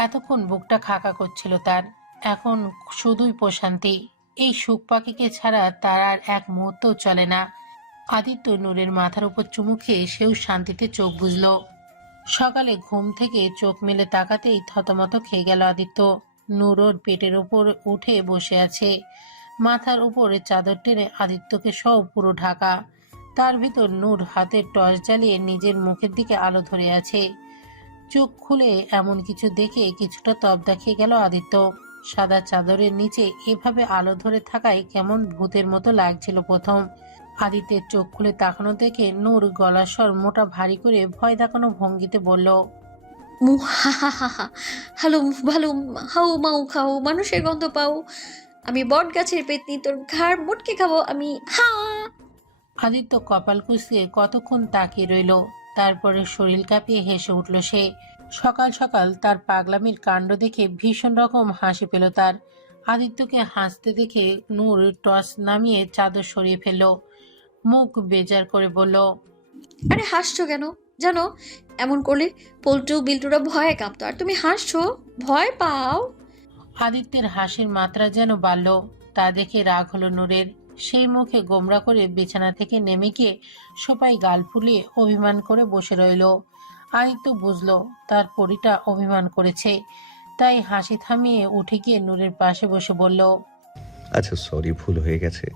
এতক্ষণ বুকটা খাকা করছিল তার, এখন শুধুই প্রশান্তি। এই সুখ পাখিকে ছাড়া তার আর এক মুহূর্ত চলে না। আদিত্য নূরের মাথার উপর চুমু খেয়ে সেও শান্তিতে চোখ বুঝল। সকালে ঘুম থেকে চোখ মেলে তাকাতেই থতমত খেয়ে গেল আদিত্য। নূর ওর পেটের উপর উঠে বসে আছে, মাথার উপরে চাদর টেনে আদিত্যকে সব পুরো ঢাকা। তার ভিতর নূর হাতের টর্চ জ্বালিয়ে নিজের মুখের দিকে আলো ধরে আছে। চোখ খুলে এমন কিছু দেখে কিছুটা তবদা খেয়ে গেল আদিত্য। সাদা চাদরের নিচে এভাবে আলো ধরে থাকায় কেমন ভূতের মতো লাগছিল প্রথম। আদিত্যের চোখ খুলে তাকানো দেখে নূর গলার স্বর মোটা ভারী করে ভয় দেখানো ভঙ্গিতে বলল, মু হা হা হা হা, হ্যালো ভালো, হাউ মাউ খাও, মানুষের গন্ধ পাও, আমি বট গাছের পেতনি, তোর ঘাড় মুটকে খাবো আমি, হা। আদিত্য কপাল কুঁচকে কতক্ষণ তাকিয়ে রইল, তারপরে শরীর কাঁপিয়ে হেসে উঠল সে। সকাল সকাল তার পাগলামির কাণ্ড দেখে ভীষণ রকম হাসি পেল তার। আদিত্যকে হাসতে দেখে নূর টর্চ নামিয়ে চাদর সরিয়ে ফেলল। মুখ বেজার করে বলল, আরে হাসছো কেন? জানো এমন করলে পল্টু বিল্টুরা ভয়ে কাঁপতো, আর তুমি হাসছো, ভয় পাও। আদিত্যের হাসির মাত্রা যেন বাড়ল। তা দেখে রাগ হলো নূরের। সেই মুখে গোমরা করে বিছানা থেকে নেমে গিয়ে সোপায় গাল ফুলিয়ে অভিমান করে বসে রইল। আদিত্য বুঝল তার পরীটা অভিমান করেছে, তাই হাসি থামিয়ে উঠে গিয়ে নূরের পাশে বসে বলল, আচ্ছা সরি, ভুল হয়ে গেছে,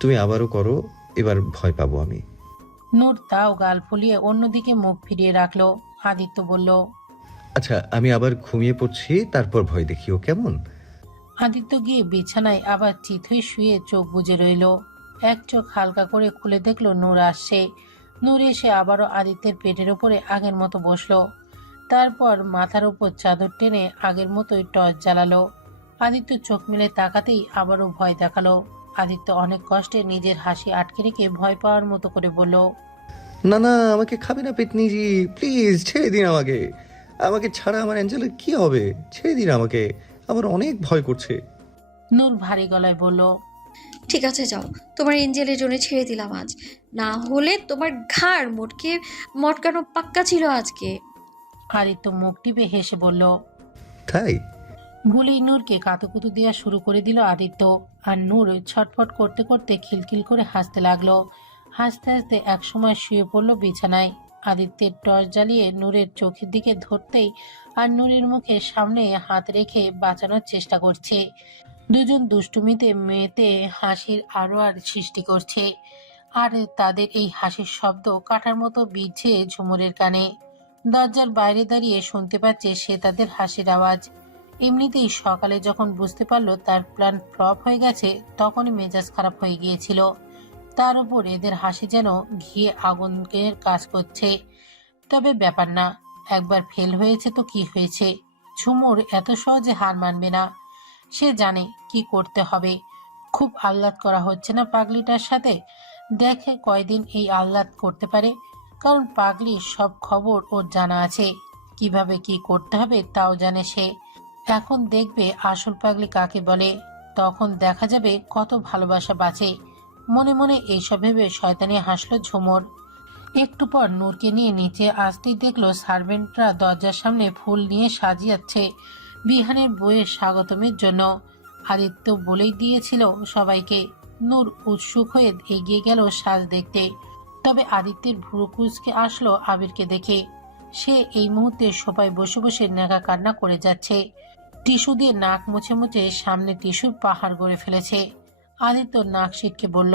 তুমি আবারও করো, এবার ভয় পাবো আমি। নূর তাও গাল ফুলিয়ে অন্যদিকে মুখ ফিরিয়ে রাখলো। আদিত্য বলল, আচ্ছা আমি আবার ঘুমিয়ে পড়ছি, তারপর ভয় দেখিও কেমন। আদিত্য গিয়ে বিছানায় আবার চিত হয়ে শুয়ে চোখ বুজে রইল। এক চোখ হালকা করে খুলে দেখলো নূর আসছে। নূর এসে আবারও আদিত্যের পেটের উপরে আগের মতো বসলো। তারপর মাথার উপর চাদর টেনে আগের মতোই টর্চ জ্বালালো। আদিত্য চোখ মেলে তাকাতেই আবারও ভয় দেখালো। আদিত্য অনেক কষ্টে নিজের হাসি আটকে রেখে ভয় পাওয়ার মতো করে বলল, না না, আমাকে খাবে না পেতনিজি, প্লিজ ছেড়ে দিন আমাকে। আমাকে ছাড়া আমার অ্যাঞ্জেলের কি হবে? ছেড়ে দিন আমাকে, আমার অনেক ভয় করছে। নূর ভারী গলায় বলল, ঠিক আছে যাও, তোমার এঞ্জেলের জন্য ছেড়ে দিলাম আজ, না হলে তোমার ঘাড় মটকানো পাক্কা ছিল আজকে। আদিত্য মুখ টিপে হেসে বলল। তাই? ভুলেই নূরকে কাতুকুতু দেওয়া শুরু করে দিল আদিত্য। আর নূর ছটফট করতে করতে খিলখিল করে হাসতে লাগলো। হাসতে হাসতে একসময় শুয়ে পড়ল বিছানায়। আদিত্যের টর্চ জ্বালিয়ে নূরের চোখের দিকে ধরতেই আর নূরের মুখে সামনে হাত রেখে বাঁচানোর চেষ্টা করছে। দুজন দুষ্টুমিতে মেতে হাসির আরো আর সৃষ্টি করছে। আর তাদের এই হাসির শব্দ কাটার মতো বিঁধছে ঝুমুরের কানে। দরজার বাইরে দাঁড়িয়ে শুনতে পাচ্ছে সে তাদের হাসির আওয়াজ। এমনিতেই সকালে যখন বুঝতে পারলো তার প্ল্যান ফ্লপ হয়ে গেছে, তখনই মেজাজ খারাপ হয়ে গিয়েছিল। তার উপর এদের হাসি যেন ঘিয়ে আগুনের কাজ করছে। তবে ব্যাপার না, একবার ফেল হয়েছে তো কি হয়েছে। ঝুমুর এত সহজে হার মানবে না। সে জানে কি করতে হবে। খুব আহ্লাদ করা হচ্ছে না পাগলিটার সাথে। দেখে কয়দিন এই আহ্লাদ করতে পারে, কারণ পাগলির সব খবর ওর জানা আছে। কিভাবে কি করতে হবে তাও জানে সে। এখন দেখবে আসল পাগলি কাকে বলে, তখন দেখা যাবে কত ভালোবাসা বাঁচে। মনে মনে এইসব ভেবে শয়তানি হাসলো ঝুমুর। একটু পর নূরকে নিয়ে নিচে আসতেই দেখলো সার্ভেন্টরা দরজার সামনে ফুল নিয়ে সাজিয়েছে বিহানের বইয়ের স্বাগতমের জন্য। আদিত্য বলেই দিয়েছিল সবাইকে। নূর উৎসুক হয়ে এগিয়ে গেল সাজ দেখতে। তবে আদিত্যের ভুরু কুঁচকে আসলো আবিরকে দেখে। সে এই মুহূর্তে সোফায় বসে বসে নেগা কান্না করে যাচ্ছে। টিস্যু দিয়ে নাক মুছে মুছে সামনে টিস্যুর পাহাড় গড়ে ফেলেছে। আদিত্য নাক সিটকে বলল,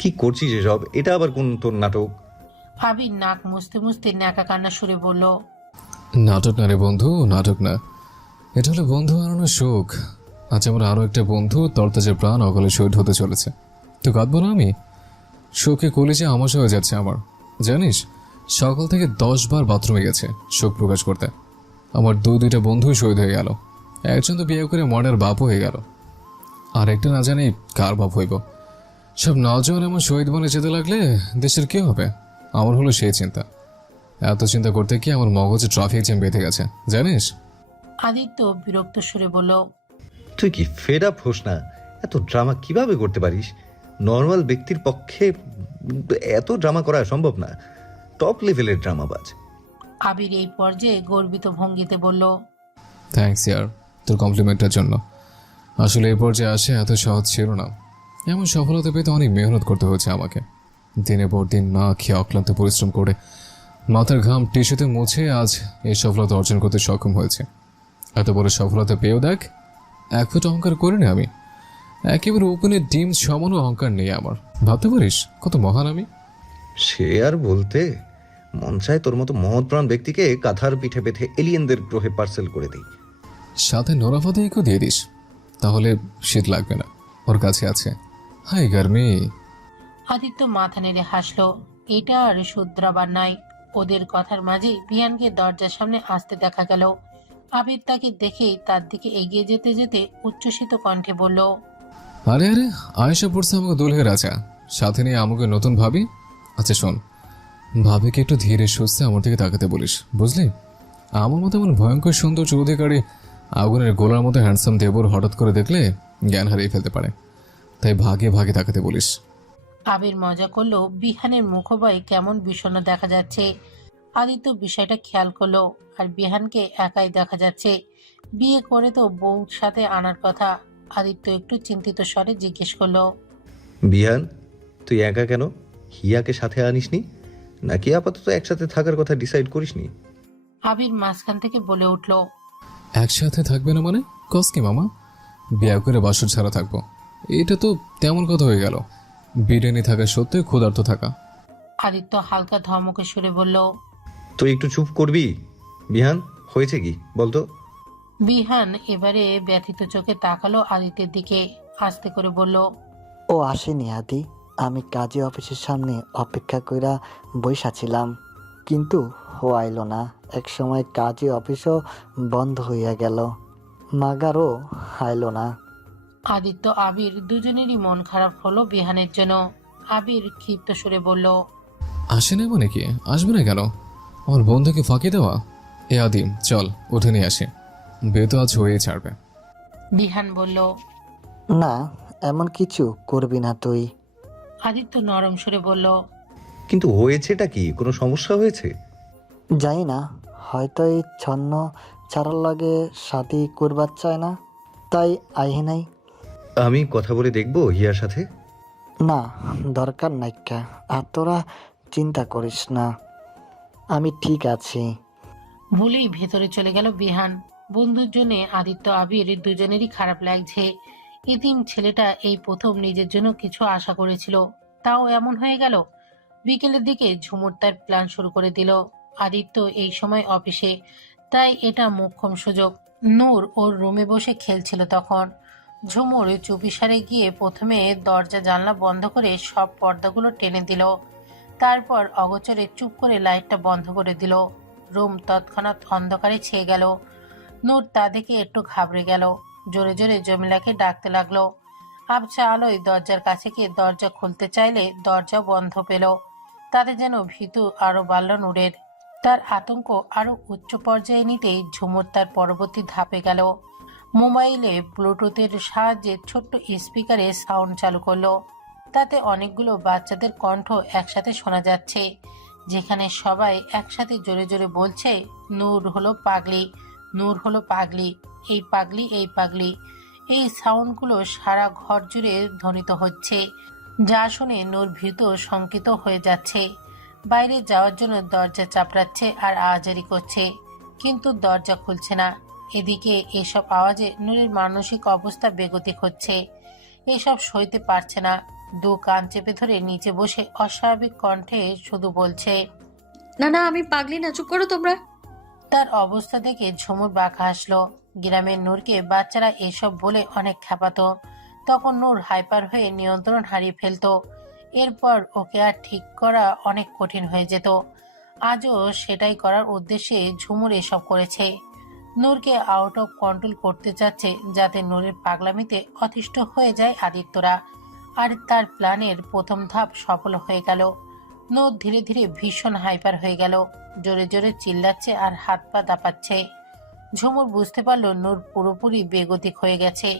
কি করছিস এসব? এটা আবার কোন তোর নাটক? আবির নাক মুছতে মুছতে নেকা কান্না সুরে বলল, নাটক না রে বন্ধু, নাটক না, এটা হলো বন্ধু হারানোর শোক। আজ আমার আরও একটা বন্ধু তরতাজের প্রাণ অকালে শহীদ হতে চলেছে। তো কাঁদবো না আমি? শোকে কলেজে আমাশা হয়ে যাচ্ছে আমার, জানিস? সকাল থেকে 10 বার বাথরুমে গেছে শোক প্রকাশ করতে। আমার দুইটা বন্ধু শহীদ হয়ে গেল। একজন তো বিয়ে করে মনের বাপ হয়ে গেল, আর একটা না জানি কার বাপ হইব। সব নজওয়ান এমন শহীদ বনে যেতে লাগলে দেশের কি হবে? আমার হলো সেই চিন্তা। এত চিন্তা করতে কি আমার মগজে ট্রাফিক জ্যাম বেঁধে গেছে, জানিস? আদিত্য বিরক্ত সুরে বলল, তুই কি ফেড আপ হোস না? এত ড্রামা কিভাবে করতে পারিস? নর্মাল ব্যক্তির পক্ষে এত ড্রামা করা সম্ভব না। টপ লেভেলের ড্রামাবাজ। আবির এই পর্যায়ে গর্বিত ভঙ্গিতে বলল, থ্যাঙ্কস ইয়ার, তোর কমপ্লিমেন্টের জন্য। আসলে এই পর্যায়ে আসে এত সহজ ছিল না। এমন সফলতা পেতে অনেক মেহনত করতে হয়েছে আমাকে। দিনের পর দিন না খেয়ে অক্লান্ত পরিশ্রম করে মাথার ঘাম টিস্যুতে মুছে আজ এই সফলতা অর্জন করতে সক্ষম হয়েছে। এত বড় সফলতা পেয়েও দেখ, এক ফুট অহংকার করিনি আমি। একেবারে ওপেনের ডিম সমানও অহংকার নেই আমার। ভাবতে পারিস কত মহান আমি। সে আর বলতে, মন চায় তোর মতো মহৎপ্রাণ ব্যক্তিকে কাঁথার পিঠে বেঁধে এলিয়েনদের গ্রহে পার্সেল করে দিই। সাথে নোরাফাতেইকেও দিয়ে দিস, তাহলে শীত লাগবে না। ওর কাছে আছে হাই গার্মি। আদিত্য মাথা নেড়ে হাসলো। এটা আর শুধরাবার নাই। ওদের কথার মাঝে বিয়ানকে দরজার সামনে আসতে দেখা গেল। আবির তাকে দেখেই তার দিকে এগিয়ে যেতে যেতে উচ্ছ্বসিত কণ্ঠে বলল, আরে আরে, আয়েশা পড়ছে আমাকে দোলহের রাজা, সাথে নিয়ে আমাকে নতুন ভাবি। আচ্ছা শোন, ভাবিকে একটু ধীরে সুস্থে আমার দিকে তাকাতে বলিস, বুঝলি? আমার মতো এমন ভয়ঙ্কর সৌন্দর্য অধিকারী আগুনের গোলার মতো হ্যান্ডসাম দেবর হঠাৎ করে দেখলে জ্ঞান হারিয়ে ফেলতে পারে। তাই ভাগে ভাগে তাকাতে বলিস। আবির মজা করলো বিহানের মুখবাই কেমন বিষণ্ণ দেখা যাচ্ছে। আদিত্য বিষয়টা খেয়াল করলো, আর বিহানকে একাই দেখা যাচ্ছে। বিয়ে করে তো বউর সাথে আনার কথা। আদিত্য একটু চিন্তিত স্বরে জিজ্ঞেস করলো, বিহান, তুই একা কেন? হিয়াকে সাথে আনিসনি? নাকি আপাতত একসাথে থাকার কথা ডিসাইড করিসনি? আবির মাঝখান থেকে বলে উঠল, একসাথে থাকবে না মানে? কস কি মামা? বিয়ে করে বাসর ছাড়া থাকবো, এটা তো তেমন কথা হয়ে গেল। বিরিয়ানি থাকা সত্ত্বেও ক্ষুধার্ত থাকা। আদিত্য হালকা ধমকে সুরে বলল, তুই একটু চুপ করবি? বিহান, হয়েছে কি বলতো? বিহান এবারে ব্যথিত চোখে তাকালো আদিত্যের দিকে, আস্তে করে বলল, ও আসেনি আদি, আমি কাজী অফিসের সামনে অপেক্ষা কইরা বইসা ছিলাম, কিন্তু ও আইলো না। এক সময় কাজী অফিসও বন্ধ হইয়া গেল, মাগারও আইলো না। আদিত্য আবির দুজনেরই মন খারাপ হলো বিহানের জন্য। আবির ক্ষিপ্ত সুরে বলল, আসে না মানে কি? আসবে না কেন? আমার বন্ধুকে ফাঁকি দেওয়া? এ আদিম, চল উঠে নিয়ে আসে, বিয়ে তো আজ হয়েই ছাড়বে। বিহান বলল। না, এমন কিছু করবি না তুই। আদিত্য নরম সুরে বলল, কিন্তু হয়েছেটা কি? কোনো সমস্যা হয়েছে? জানি না, হয়তো এই ছন্ন ছাড়ার লাগে শাদি করবার চায় না, তাই আইহে নাই। আমি কথা বলে দেখবো হিয়ার সাথে। না, দরকার নাইকা, আর তোরা চিন্তা করিস না, আমি ঠিক আছি। বলেই ভেতরে চলে গেল বিহান। বন্ধুর জন্য আদিত্য আবির দুজনেরই খারাপ লাগছে। এতিম ছেলেটা এই প্রথম নিজের জন্য কিছু আশা করেছিল, তাও এমন হয়ে গেল। বিকেলের দিকে ঝুমুর তার প্ল্যান শুরু করে দিল। আদিত্য এই সময় অফিসে, তাই এটা মোক্ষম সুযোগ। নূর ওর রুমে বসে খেলছিল তখন। ঝুমুর চুপিসারে গিয়ে প্রথমে দরজা জানলা বন্ধ করে সব পর্দাগুলো টেনে দিল। তারপর অগোচরে চুপ করে লাইটটা বন্ধ করে দিল। রুম তৎক্ষণাৎ অন্ধকারে ছেয়ে গেল। নূর তা দেখে একটু ঘাবড়ে গেল। জোরে জোরে জমিলাকে ডাকতে লাগলো। আবছা আলোয় দরজার কাছে গিয়ে দরজা খুলতে চাইলে দরজা বন্ধ পেল। তাতে যেন ভীতু আরো বাড়ল নূরের। তার আতঙ্ক আরো উচ্চ পর্যায়ে নিতেই ঝুমুর তার পরবর্তী ধাপে গেল। মোবাইলে ব্লুটুথের সাহায্যে ছোট্ট স্পিকারে সাউন্ড চালু করলো। তাতে অনেকগুলো বাচ্চাদের কণ্ঠ একসাথে শোনা যাচ্ছে, যেখানে সবাই একসাথে জোরে জোরে বলছে, নূর হলো পাগলি, নূর হলো পাগলি, এই পাগলি, এই পাগলি। এই সাউন্ডগুলো সারা ঘর জুড়ে ধ্বনিত হচ্ছে, যা শুনে নূর ভীত শঙ্কিত হয়ে যাচ্ছে। বাইরে যাওয়ার জন্য দরজা চাপড়াচ্ছে আর আওয়াজারি করছে, কিন্তু দরজা খুলছে না। এদিকে এসব আওয়াজে নূরের মানসিক অবস্থা বেগতিক হচ্ছে। এসব সইতে পারছে না। দু কান চেপে ধরে নিচে বসে অস্বাভাবিক কণ্ঠে শুধু বলছে, না না, আমি পাগলি না, চুপ করো তোমরা। তার অবস্থা দেখে ঝুমুর বাঁকা হাসলো। গ্রামের নূরকে বাচ্চারা এসব বলে অনেক খেপাতো। তখন নূর হাইপার হয়ে নিয়ন্ত্রণ হারিয়ে ফেলতো। এরপর ওকে আর ঠিক করা অনেক কঠিন হয়ে যেত। আজও সেটাই করার উদ্দেশ্যে ঝুমুর এসব করেছে। নূরকে আউট অফ কন্ট্রোল করতে চাচ্ছে, যাতে নূরের পাগলামিতে অতিষ্ঠ হয়ে যায় আদিত্যরা। আর তার প্ল্যানের প্রথম ধাপ সফল হয়ে গেল। নূর ধীরে ধীরে ভীষণ হাইপার হয়ে গেল, জোরে জোরে চিল্লাচ্ছে আর হাত পা দাপাচ্ছে। ঝুমুর বুঝতে পারল নূর পুরোপুরি বেগতিক হয়ে গেছে,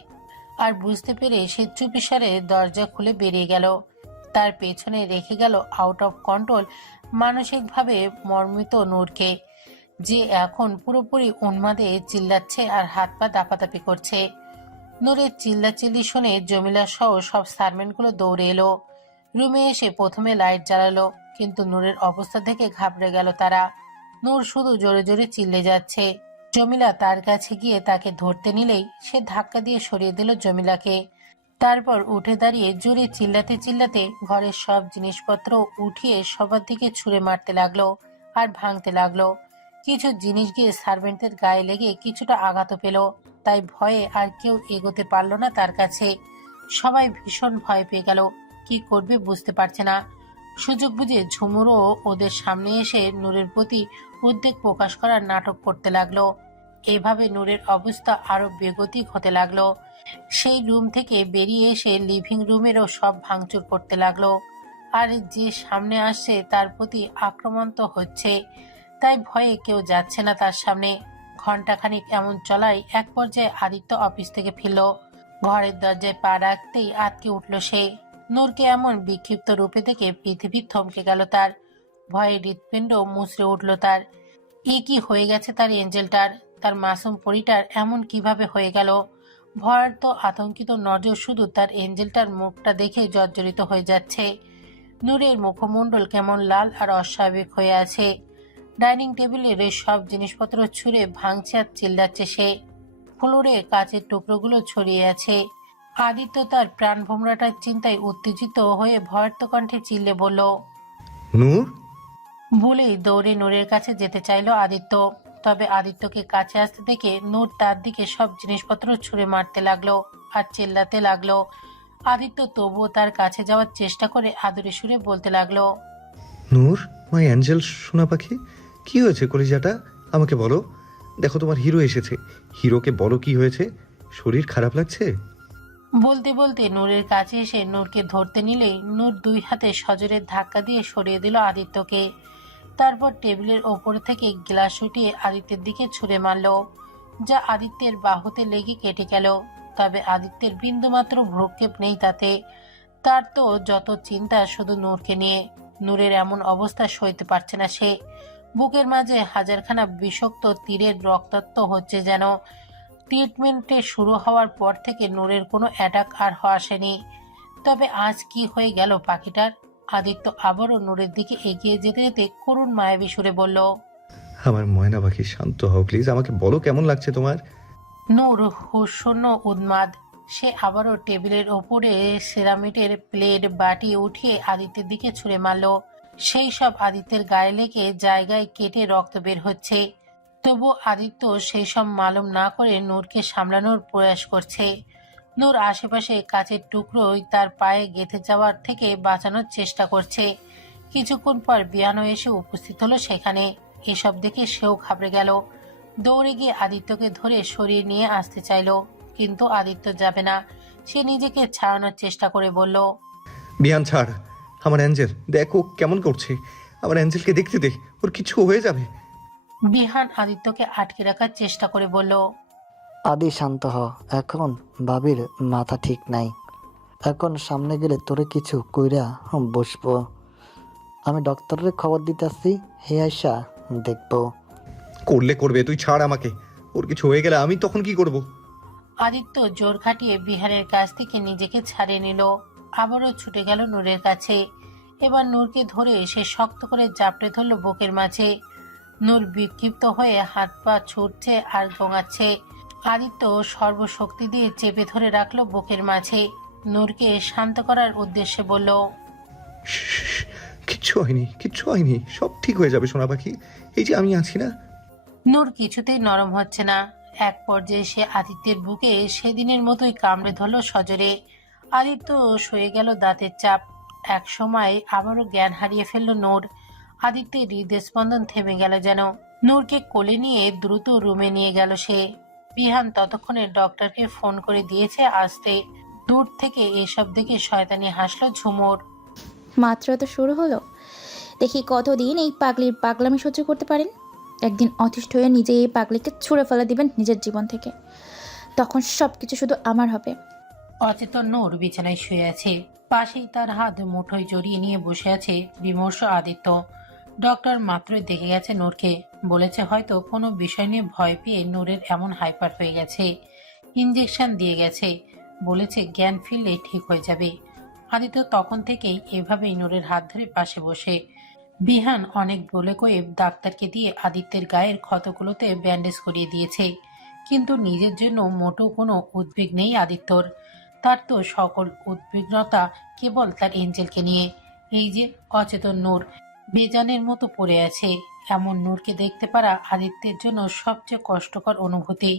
আর বুঝতে পেরে সে চুপিসারে দরজা খুলে বেরিয়ে গেল। তার পেছনে রেখে গেল আউট অফ কন্ট্রোল মানসিকভাবে মর্মিত নূরকে, যে এখন পুরোপুরি উন্মাদে চিল্লাচ্ছে আর হাত পা দাপাদাপি করছে। নূরের চিল্লাচিল্লি শুনে জমিলা সহ সব সার্ভেন্টগুলো দৌড়ে এলো। রুমে এসে প্রথমে লাইট জ্বালালো, কিন্তু নূরের অবস্থা দেখে ঘাবড়ে গেল তারা। নূর শুধু জোরে জোরে চিল্লে যাচ্ছে। জমিলা তার কাছে গিয়ে তাকে ধরতে নিলেই সে ধাক্কা দিয়ে সরিয়ে দিল জমিলাকে। তারপর উঠে দাঁড়িয়ে জোরে চিল্লাতে চিল্লাতে ঘরের সব জিনিসপত্র উঠিয়ে সবার দিকে ছুঁড়ে মারতে লাগলো আর ভাঙতে লাগলো। কিছু জিনিস গিয়ে সার্ভেন্টদের গায়ে লেগে কিছুটা আঘাতও পেল, তাই ভয়ে আর কেউ এগোতে পারল না তার কাছে। সবাই ভীষণ ভয় পেয়ে গেল, কি করবে বুঝতে পারছে না। সুযোগ বুঝে ঝুমুরও ওদের সামনে এসে নূরের প্রতি উদ্বেগ প্রকাশ করার নাটক করতে লাগলো। এভাবে নূরের অবস্থা আরো বেগতিক হতে লাগলো। সেই রুম থেকে বেরিয়ে এসে লিভিং রুমেরও সব ভাঙচুর করতে লাগলো। আর যে সামনে আসছে তার প্রতি আক্রমণ হচ্ছে, তাই ভয়ে কেউ যাচ্ছে না তার সামনে। ঘন্টাখানিক এমন চলায় এক পর্যায়ে আদিত্য অফিস থেকে ফিরল। ঘরের দরজায় পা রাখতেই আটকে উঠল সে। নূরকে এমন বিক্ষিপ্ত রূপে দেখে পৃথিবী থমকে গেল তার। ভয়ে হৃৎপিণ্ড মুচড়ে উঠল তার। এ কি হয়ে গেছে তার এঞ্জেলটার, তার মাসুম পরিটার এমন কিভাবে হয়ে গেল? ভয়ার্ত আতঙ্কিত নজর শুধু তার এঞ্জেলটার মুখটা দেখে জর্জরিত হয়ে যাচ্ছে। নূরের মুখমণ্ডল কেমন লাল আর অস্বাভাবিক হয়ে আছে। ডাইনিং টেবিলের সব জিনিসপত্র ছুঁড়ে ভাঙছে আর চিল্লাচ্ছে সে। ফ্লোরে কাচের টুকরোগুলো ছড়িয়ে আছে। আদিত্য তার প্রাণ ভোমরাটার চিন্তায় উত্তেজিত হয়ে ভয়ার্ত কণ্ঠে চিল্লে বলল, নূর, বলেই দৌড়ে নূরের কাছে যেতে চাইল আদিত্য। তবে আদিত্যকে কাছে আসতে দেখে নূর তার দিকে সব জিনিসপত্র ছুঁড়ে মারতে লাগলো আর চিল্লাতে লাগলো। আদিত্য তবুও তার কাছে যাওয়ার চেষ্টা করে আদুরে সুরে বলতে লাগলো, নূর, মাই অ্যাঞ্জেল সোনা পাখি, কি হয়েছে কলিজাটা? আমাকে বলো। দেখো তোমার হিরো এসেছে। হিরোকে বলো কি হয়েছে। শরীর খারাপ লাগছে? বলতে বলতে নূরের কাছে এসে নূরকে ধরতে নিলেই নূর দুই হাতে সজোরে ধাক্কা দিয়ে সরিয়ে দিল আদিত্যকে। তারপর টেবিলের ওপর থেকে গ্লাস উঠিয়ে আদিত্যের দিকে ছুঁড়ে মারল, যা আদিত্যের বাহুতে লেগে কেটে গেল। তবে আদিত্যের বিন্দুমাত্র ভ্রুক্ষেপ নেই তাতে। তার তো যত চিন্তা শুধু নূরকে নিয়ে। নূরের এমন অবস্থা সইতে পারছে না সে। বুকের মাঝে হাজারখানা বিষাক্ত তীরের রক্তাক্ত হচ্ছে যেন। ট্রিটমেন্টে শুরু হওয়ার পর থেকে নূরের কোনো অ্যাটাক আর আসেনি। তবে আজ কি হয়ে গেল পাখিটার? আদিত্য আবারও নূরের দিকে এগিয়ে যেতে যেতে করুণ মায়াবী সুরে বলল, আমার ময়না পাখি, শান্ত হও প্লিজ। আমাকে বলো কেমন লাগছে তোমার? নূর হুশূন্য উন্মাদ। সে আবারও টেবিলের ওপরে সেরামিটের প্লেট বাটি উঠিয়ে আদিত্যের দিকে ছুঁড়ে মারল। সেই সব আদিত্যের গায়ে লেগে জায়গায় কেটে রক্ত বের হচ্ছে। তবু আদিত্য সেই সব মালুম না করে নূরকে সামলানোর প্রয়াস করছে। নূর আশেপাশে কাচের টুকরোই তার পায়ে গেঁথে যাওয়ার থেকে বাঁচানোর চেষ্টা করছে। কিছুক্ষণ পর বিয়ানো এসে উপস্থিত হলো সেখানে। এসব দেখে সেও ঘাবড়ে গেল। দৌড়ে গিয়ে আদিত্যকে ধরে সরিয়ে নিয়ে আসতে চাইল, কিন্তু আদিত্য যাবে না। সে নিজেকে ছাড়ানোর চেষ্টা করে বলল, বিয়ান ছাড়। আমার অ্যাঞ্জেল দেখো কেমন করছে। আমার অ্যাঞ্জেলকে দেখতে দে, ওর কিছু হয়ে যাবে। বিহান আদিত্যকে আটকে রাখার চেষ্টা করে বলল, আদি শান্ত হ। এখন ভাবির মাথা ঠিক নাই। এখন সামনে গেলে তোরে কিছু কইরা বসবো। আমি ডক্টরের খবর দিতেছি, হে আয়সা দেখবো। করলে করবে, তুই ছাড় আমাকে। ওর কিছু হয়ে গেলে আমি তখন কি করব? আদিত্য জোর খাটিয়ে বিহানের কাছ থেকে নিজেকে ছাড়িয়ে নিল। আবারও ছুটে গেল নূরের কাছে। এবার নূরকে ধরে সে শক্ত করে জাপটে ধরল বুকের মাঝে। নূর বিক্ষিপ্ত হয়ে হাত পা ছুটছে আর গোঙাচ্ছে। আদিত্য সর্বশক্তি দিয়ে চেপে ধরে রাখলো বুকের মাঝে। নূরকে শান্ত করার উদ্দেশ্যে বলল, কিচ্ছু হয়নি, কিচ্ছু হয়নি, সব ঠিক হয়ে যাবে সোনা পাখি। এই যে আমি আছি না। নূর কিছুতেই নরম হচ্ছে না। এক পর্যায়ে সে আদিত্যের বুকে সেদিনের মতোই কামড়ে ধরল সজোরে। আদিত্য সয়ে গেল দাঁতের চাপ। এক সময় আবারও জ্ঞান হারিয়ে ফেলল নূর। আদিত্যের হৃদস্পন্দন থেমে গেল যেন। নূরকে কোলে নিয়ে দ্রুত রুমে নিয়ে গেল সে। বিহান ততক্ষণে ডক্টরকে ফোন করে দিয়েছে আসতে। দূর থেকে এসব দেখে শয়তানি হাসল ঝুমুর। মাত্র তো শুরু হলো, দেখি কতদিন এই পাগলির পাগলামি সহ্য করতে পারেন। একদিন অতিষ্ঠ হয়ে নিজে এই পাগলিকে ছুঁড়ে ফেলে দিবেন নিজের জীবন থেকে, তখন সব কিছু শুধু আমার হবে। অচেতন নূর বিছানায় শুয়ে আছে। পাশেই তার হাত মুঠোয় জড়িয়ে নিয়ে বসে আছে বিমর্ষ আদিত্য। ডক্টর মাত্রই দেখে গেছে নূরকে, বলেছে হয়তো কোনো বিষয় নিয়ে ভয় পেয়ে নূরের এমন হাইপার হয়ে গেছে। ইঞ্জেকশন দিয়ে গেছে, বলেছে জ্ঞান ফিরলে ঠিক হয়ে যাবে। আদিত্য তখন থেকেই এভাবেই নূরের হাত ধরে পাশে বসে। বিহান অনেক বলে কয়ে ডাক্তারকে দিয়ে আদিত্যের গায়ের ক্ষতগুলোতে ব্যান্ডেজ করিয়ে দিয়েছে, কিন্তু নিজের জন্য মোটেও কোনো উদ্বেগ নেই আদিত্যর। তার তো সকল উদ্বিগ্নতা কেবল তার এঞ্জেলকে নিয়ে। এই যে অচেতন নূর বেজানের মতো পড়ে আছে, এমন নূরকে দেখতে পারা আদিত্যের জন্য সবচেয়ে কষ্টকর অনুভূতি।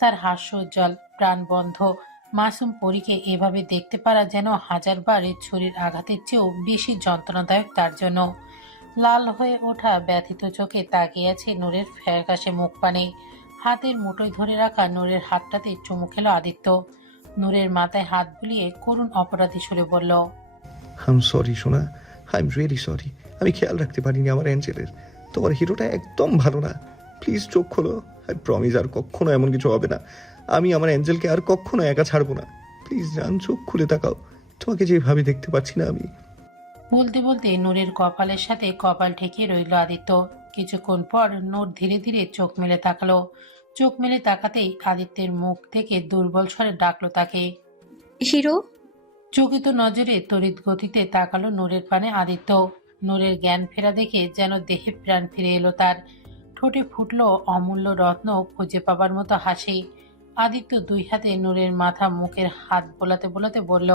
তার হাস্যোজ্জ্বল প্রাণবন্ধ মাসুম পরীকে এভাবে দেখতে পারা যেন হাজারবার ছুরির আঘাতের চেয়েও বেশি যন্ত্রণাদায়ক তার জন্য। লাল হয়ে ওঠা ব্যথিত চোখে তাকিয়ে আছে নূরের ফ্যাকাশে মুখ পানে। হাতের মুঠোয় ধরে রাখা নূরের হাতটাতে চুমু খেল আদিত্য। নূরের মাথায় হাত বুলিয়ে করুণ অপরাধী সুরে বলল, আই সরি সোনা, আই এম রিয়েলি সরি। আমি খেয়াল রাখতে পারিনি আমার অ্যাঞ্জেলের। তোমার হিরোটা একদম ভালো না। প্লিজ চোখ খোলো। আই প্রমিস আর কখনো এমন কিছু হবে না। আমি আমার অ্যাঞ্জেলকে আর কখনো একা ছাড়বো না। প্লিজ জান, চোখ খুলে তাকাও। তোমাকে যেভাবে দেখতে পাচ্ছি না আমি। বলতে বলতে নূরের কপালের সাথে কপাল ঠেকিয়ে রইল আদিত্য। কিছুক্ষণ পর নূর ধীরে ধীরে চোখ মেলে তাকালো। চোখ মেলে তাকাতেই আদিত্যের মুখ থেকে দুর্বল স্বরে ডাকলো তাকে। হিরো। চকিত নজরে তড়িৎ গতিতে তাকালো নূরের পানে আদিত্য। নূরের জ্ঞান ফেরা দেখে যেন দেহে প্রাণ ফিরে এলো তার। ঠোঁটে ফুটলো অমূল্য রত্ন খুঁজে পাবার মতো হাসি। আদিত্য দুই হাতে নূরের মাথা মুখের হাত বোলাতে বোলাতে বলল,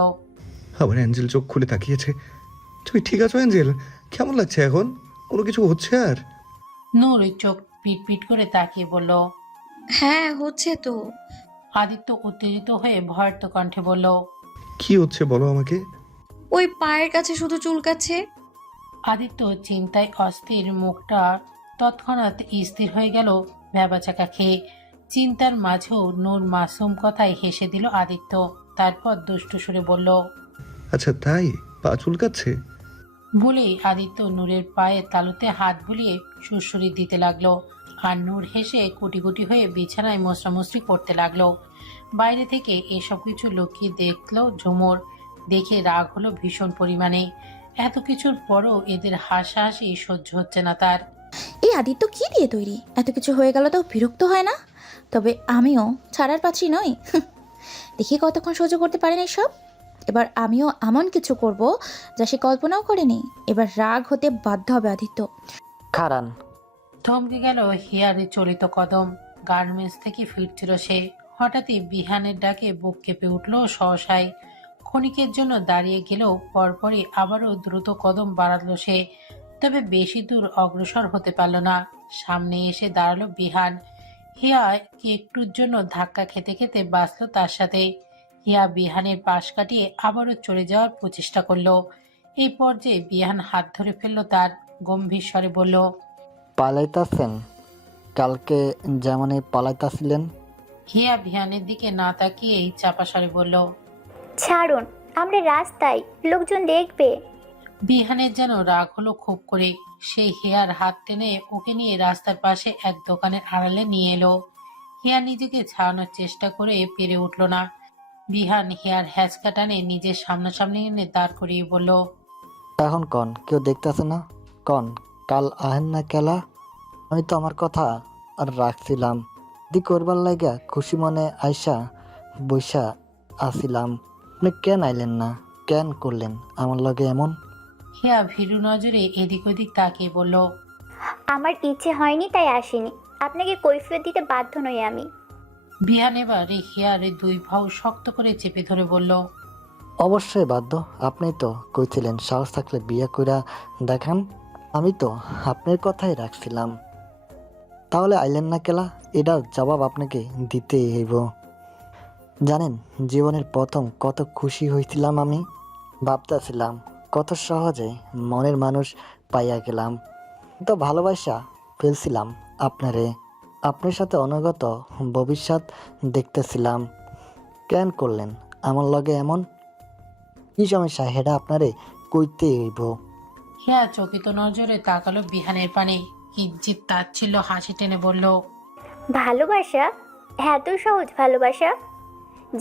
আমার অ্যাঞ্জেল চোখ খুলে তাকিয়েছে। তুমি ঠিক আছো অ্যাঞ্জেল? কেমন লাগছে এখন? কোনো কিছু হচ্ছে আর? নূর ওই চোখ পিট পিট করে তাকিয়ে বলল। হ্যাঁ হচ্ছে তো। আদিত্য উত্তেজিত হয়ে ভয়ার্ত কণ্ঠে বলল, কি হচ্ছে বলো আমাকে। ওই পায়ের কাছে শুধু চুলকাচ্ছে। আদিত্য চিন্তায় অস্থির, মুখটা তৎক্ষণাৎ স্থির হয়ে গেল ভ্যাবাচাকা খেয়ে। চিন্তার মাঝেও নূর মাসুম কথায় হেসে দিল আদিত্য। তারপর দুষ্টু সুরে বলল, আচ্ছা তাই? পা চুলকাচ্ছে? বলেই আদিত্য নূরের পায়ের তালুতে হাত বুলিয়ে সুরসুরি দিতে লাগলো। আর নূর হেসে কুটি কুটি হয়ে বিছানায় মশরামশরি করতে লাগলো। বাইরে থেকে এসব কিছু লুকিয়ে দেখলো ঝুমুর। দেখে রাগ হলো ভীষণ পরিমাণে। এত কিছুর পরও এদের হাসাহাসি সহ্য হচ্ছে না তার। এই আদিত্য কি দিয়ে তৈরি? এত কিছু হয়ে গেল তো বিরক্ত হয় না? তবে আমিও ছাড়ার পাচ্ছি নই। দেখি কতক্ষণ সহ্য করতে পারেন এসব। এবার আমিও এমন কিছু করব যা সে কল্পনাও করেনি। এবার রাগ হতে বাধ্য হবে আদিত্য। খারান। থমকে গেল হিয়ারে চলিত কদম। গার্মেন্টস থেকে ফিরছিল সে। হঠাৎই বিহানের ডাকে বুক কেঁপে উঠল সহসায়। ক্ষণিকের জন্য দাঁড়িয়ে গেলেও পরপরই আবারও দ্রুত কদম বাড়ালো সে। তবে বেশি দূর অগ্রসর হতে পারল না। সামনে এসে দাঁড়ালো বিহান। হিয়া একটুর জন্য ধাক্কা খেতে খেতে বাঁচল তার সাথে। হিয়া বিহানের পাশ কাটিয়ে আবারও চলে যাওয়ার প্রচেষ্টা করলো। এই পর্যায়ে বিহান হাত ধরে ফেলল তার। গম্ভীর স্বরে বলল, পালাইতাছেন? কালকে যেমনই পালাইতাছিলেন। হিয়া বিহানের দিকে না তাকিয়েই চাপা স্বরে বলল, ছাড়ুন, আমরা রাস্তায়, লোকজন দেখবে। বিহানের যেন রাগ হলো খুব করে। সে হিয়ার হাত টেনে ওকে নিয়ে রাস্তার পাশে এক দোকানের আড়ালে নিয়ে এলো। হিয়া নিজেকে ছাড়ানোর চেষ্টা করে পেরে উঠল না। বিহান হিয়ার হ্যাচকা টানে নিজের সামনাসামনি এনে দাঁড় করিয়ে বলল, এখন কন, কেউ দেখতেছে না? কন, কাল আহেন না কেলা? আমি তো আমার কথা আর রাখছিলাম। দি করবার লাগা খুশি মনে আইসা বৈশা আসিলাম। আপনি কেন আইলেন না? কেন করলেন আমার লগে এমন? হিয়া ভীরু নজরে এদিক ওদিক তাকিয়ে বলল, আমার ইচ্ছে হয়নি তাই আসিনি। আপনাকে কৈফিয়ত দিতে বাধ্য নই আমি। বিহান এবার হিয়ার দুই ভাও শক্ত করে চেপে ধরে বলল, অবশ্যই বাধ্য। আপনি তো কইছিলেন সাহস থাকলে বিয়ে কইরা দেখান। আমি তো আপনার কথাই রাখছিলাম। তাহলে আইলেন না কেলা? এটার জবাব আপনাকে দিতেই হইব। জানেন জীবনের প্রথম কত খুশি হয়েছিলাম আমি। ভাবতেছিলাম কত সহজে মনের মানুষ পাইয়া গেলাম। তো ভালোবাসা ফেলছিলাম আপনারে, আপনার সাথে অনাগত ভবিষ্যৎ দেখতেছিলাম। কেন করলেন আমার লগে এমন? কি সমস্যা হেডা আপনারে কইতে হইব। হিয়া চকিত নজরে তাকালো বিহানের পানে, কিঞ্চিত তাচ্ছিল্য হাসি টেনে বলল, ভালোবাসা? এত সহজ ভালোবাসা?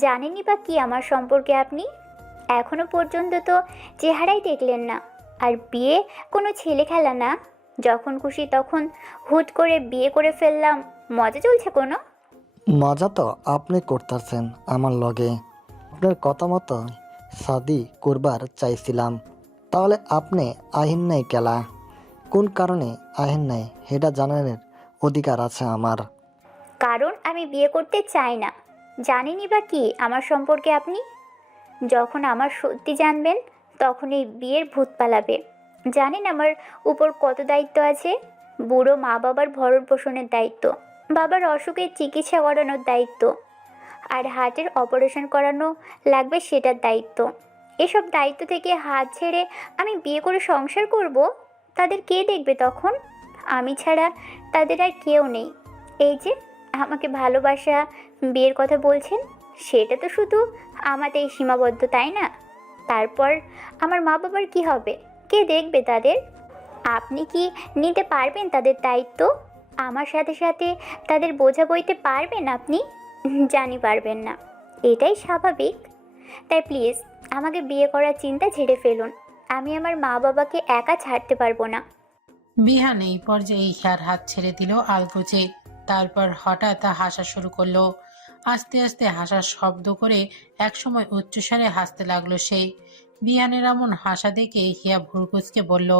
জানেনই বা কি আমার সম্পর্কে আপনি? এখনো পর্যন্ত তো চেহারাই দেখলেন না। আর বিয়ে কোনো ছেলে খেলা না, যখন খুশি তখন হুট করে বিয়ে করে ফেললাম। মজা চলছে কোনো? মজা তো আপনি করতেছেন আমার লগে। আপনার কথা মতো শাদি করবার চাইছিলাম। তাহলে আপনি আহিন নাই কেলা? কোন কারণে আহিন নাই সেটা জানার অধিকার আছে আমার। কারণ আমি বিয়ে করতে চাই না। জানেনই বা কি আমার সম্পর্কে আপনি? যখন আমার সত্যি জানবেন তখন এই বিয়ের ভূত পালাবে। জানেন আমার উপর কত দায়িত্ব আছে? বুড়ো মা বাবার ভরণ পোষণের দায়িত্ব, বাবার অসুখের চিকিৎসা করানোর দায়িত্ব, আর হার্টের অপারেশন করানো লাগবে সেটার দায়িত্ব। এসব দায়িত্ব থেকে হাত ছেড়ে আমি বিয়ে করে সংসার করব? তাদের কে দেখবে তখন? আমি ছাড়া তাদের আর কেউ নেই। এই যে আমাকে ভালোবাসা, বিয়ের কথা বলছেন, সেটা তো শুধু আমাতেই সীমাবদ্ধ, তাই না? তারপর আমার মা বাবার কি হবে? কে দেখবে তাদের? আপনি কি নিতে পারবেন তাদের দায়িত্ব? আমার সাথে সাথে তাদের বোঝা বইতে পারবেন আপনি? জানি পারবেন না, এটাই স্বাভাবিক। তাই প্লিজ আমাকে বিয়ে করার চিন্তা ঝেড়ে ফেলুন। আমি আমার মা বাবাকে একা ছাড়তে পারবো না। বিহান এই পর্যায়ে হিয়ার হাত ছেড়ে দিল আলগোছে। তারপর হঠাৎ হাসা শুরু করলো। আস্তে আস্তে হাসার শব্দ করে একসময় উচ্চস্বরে হাসতে লাগলো সে। বিহানের এমন হাসা দেখে হিয়া ভুরকুচকে বলল,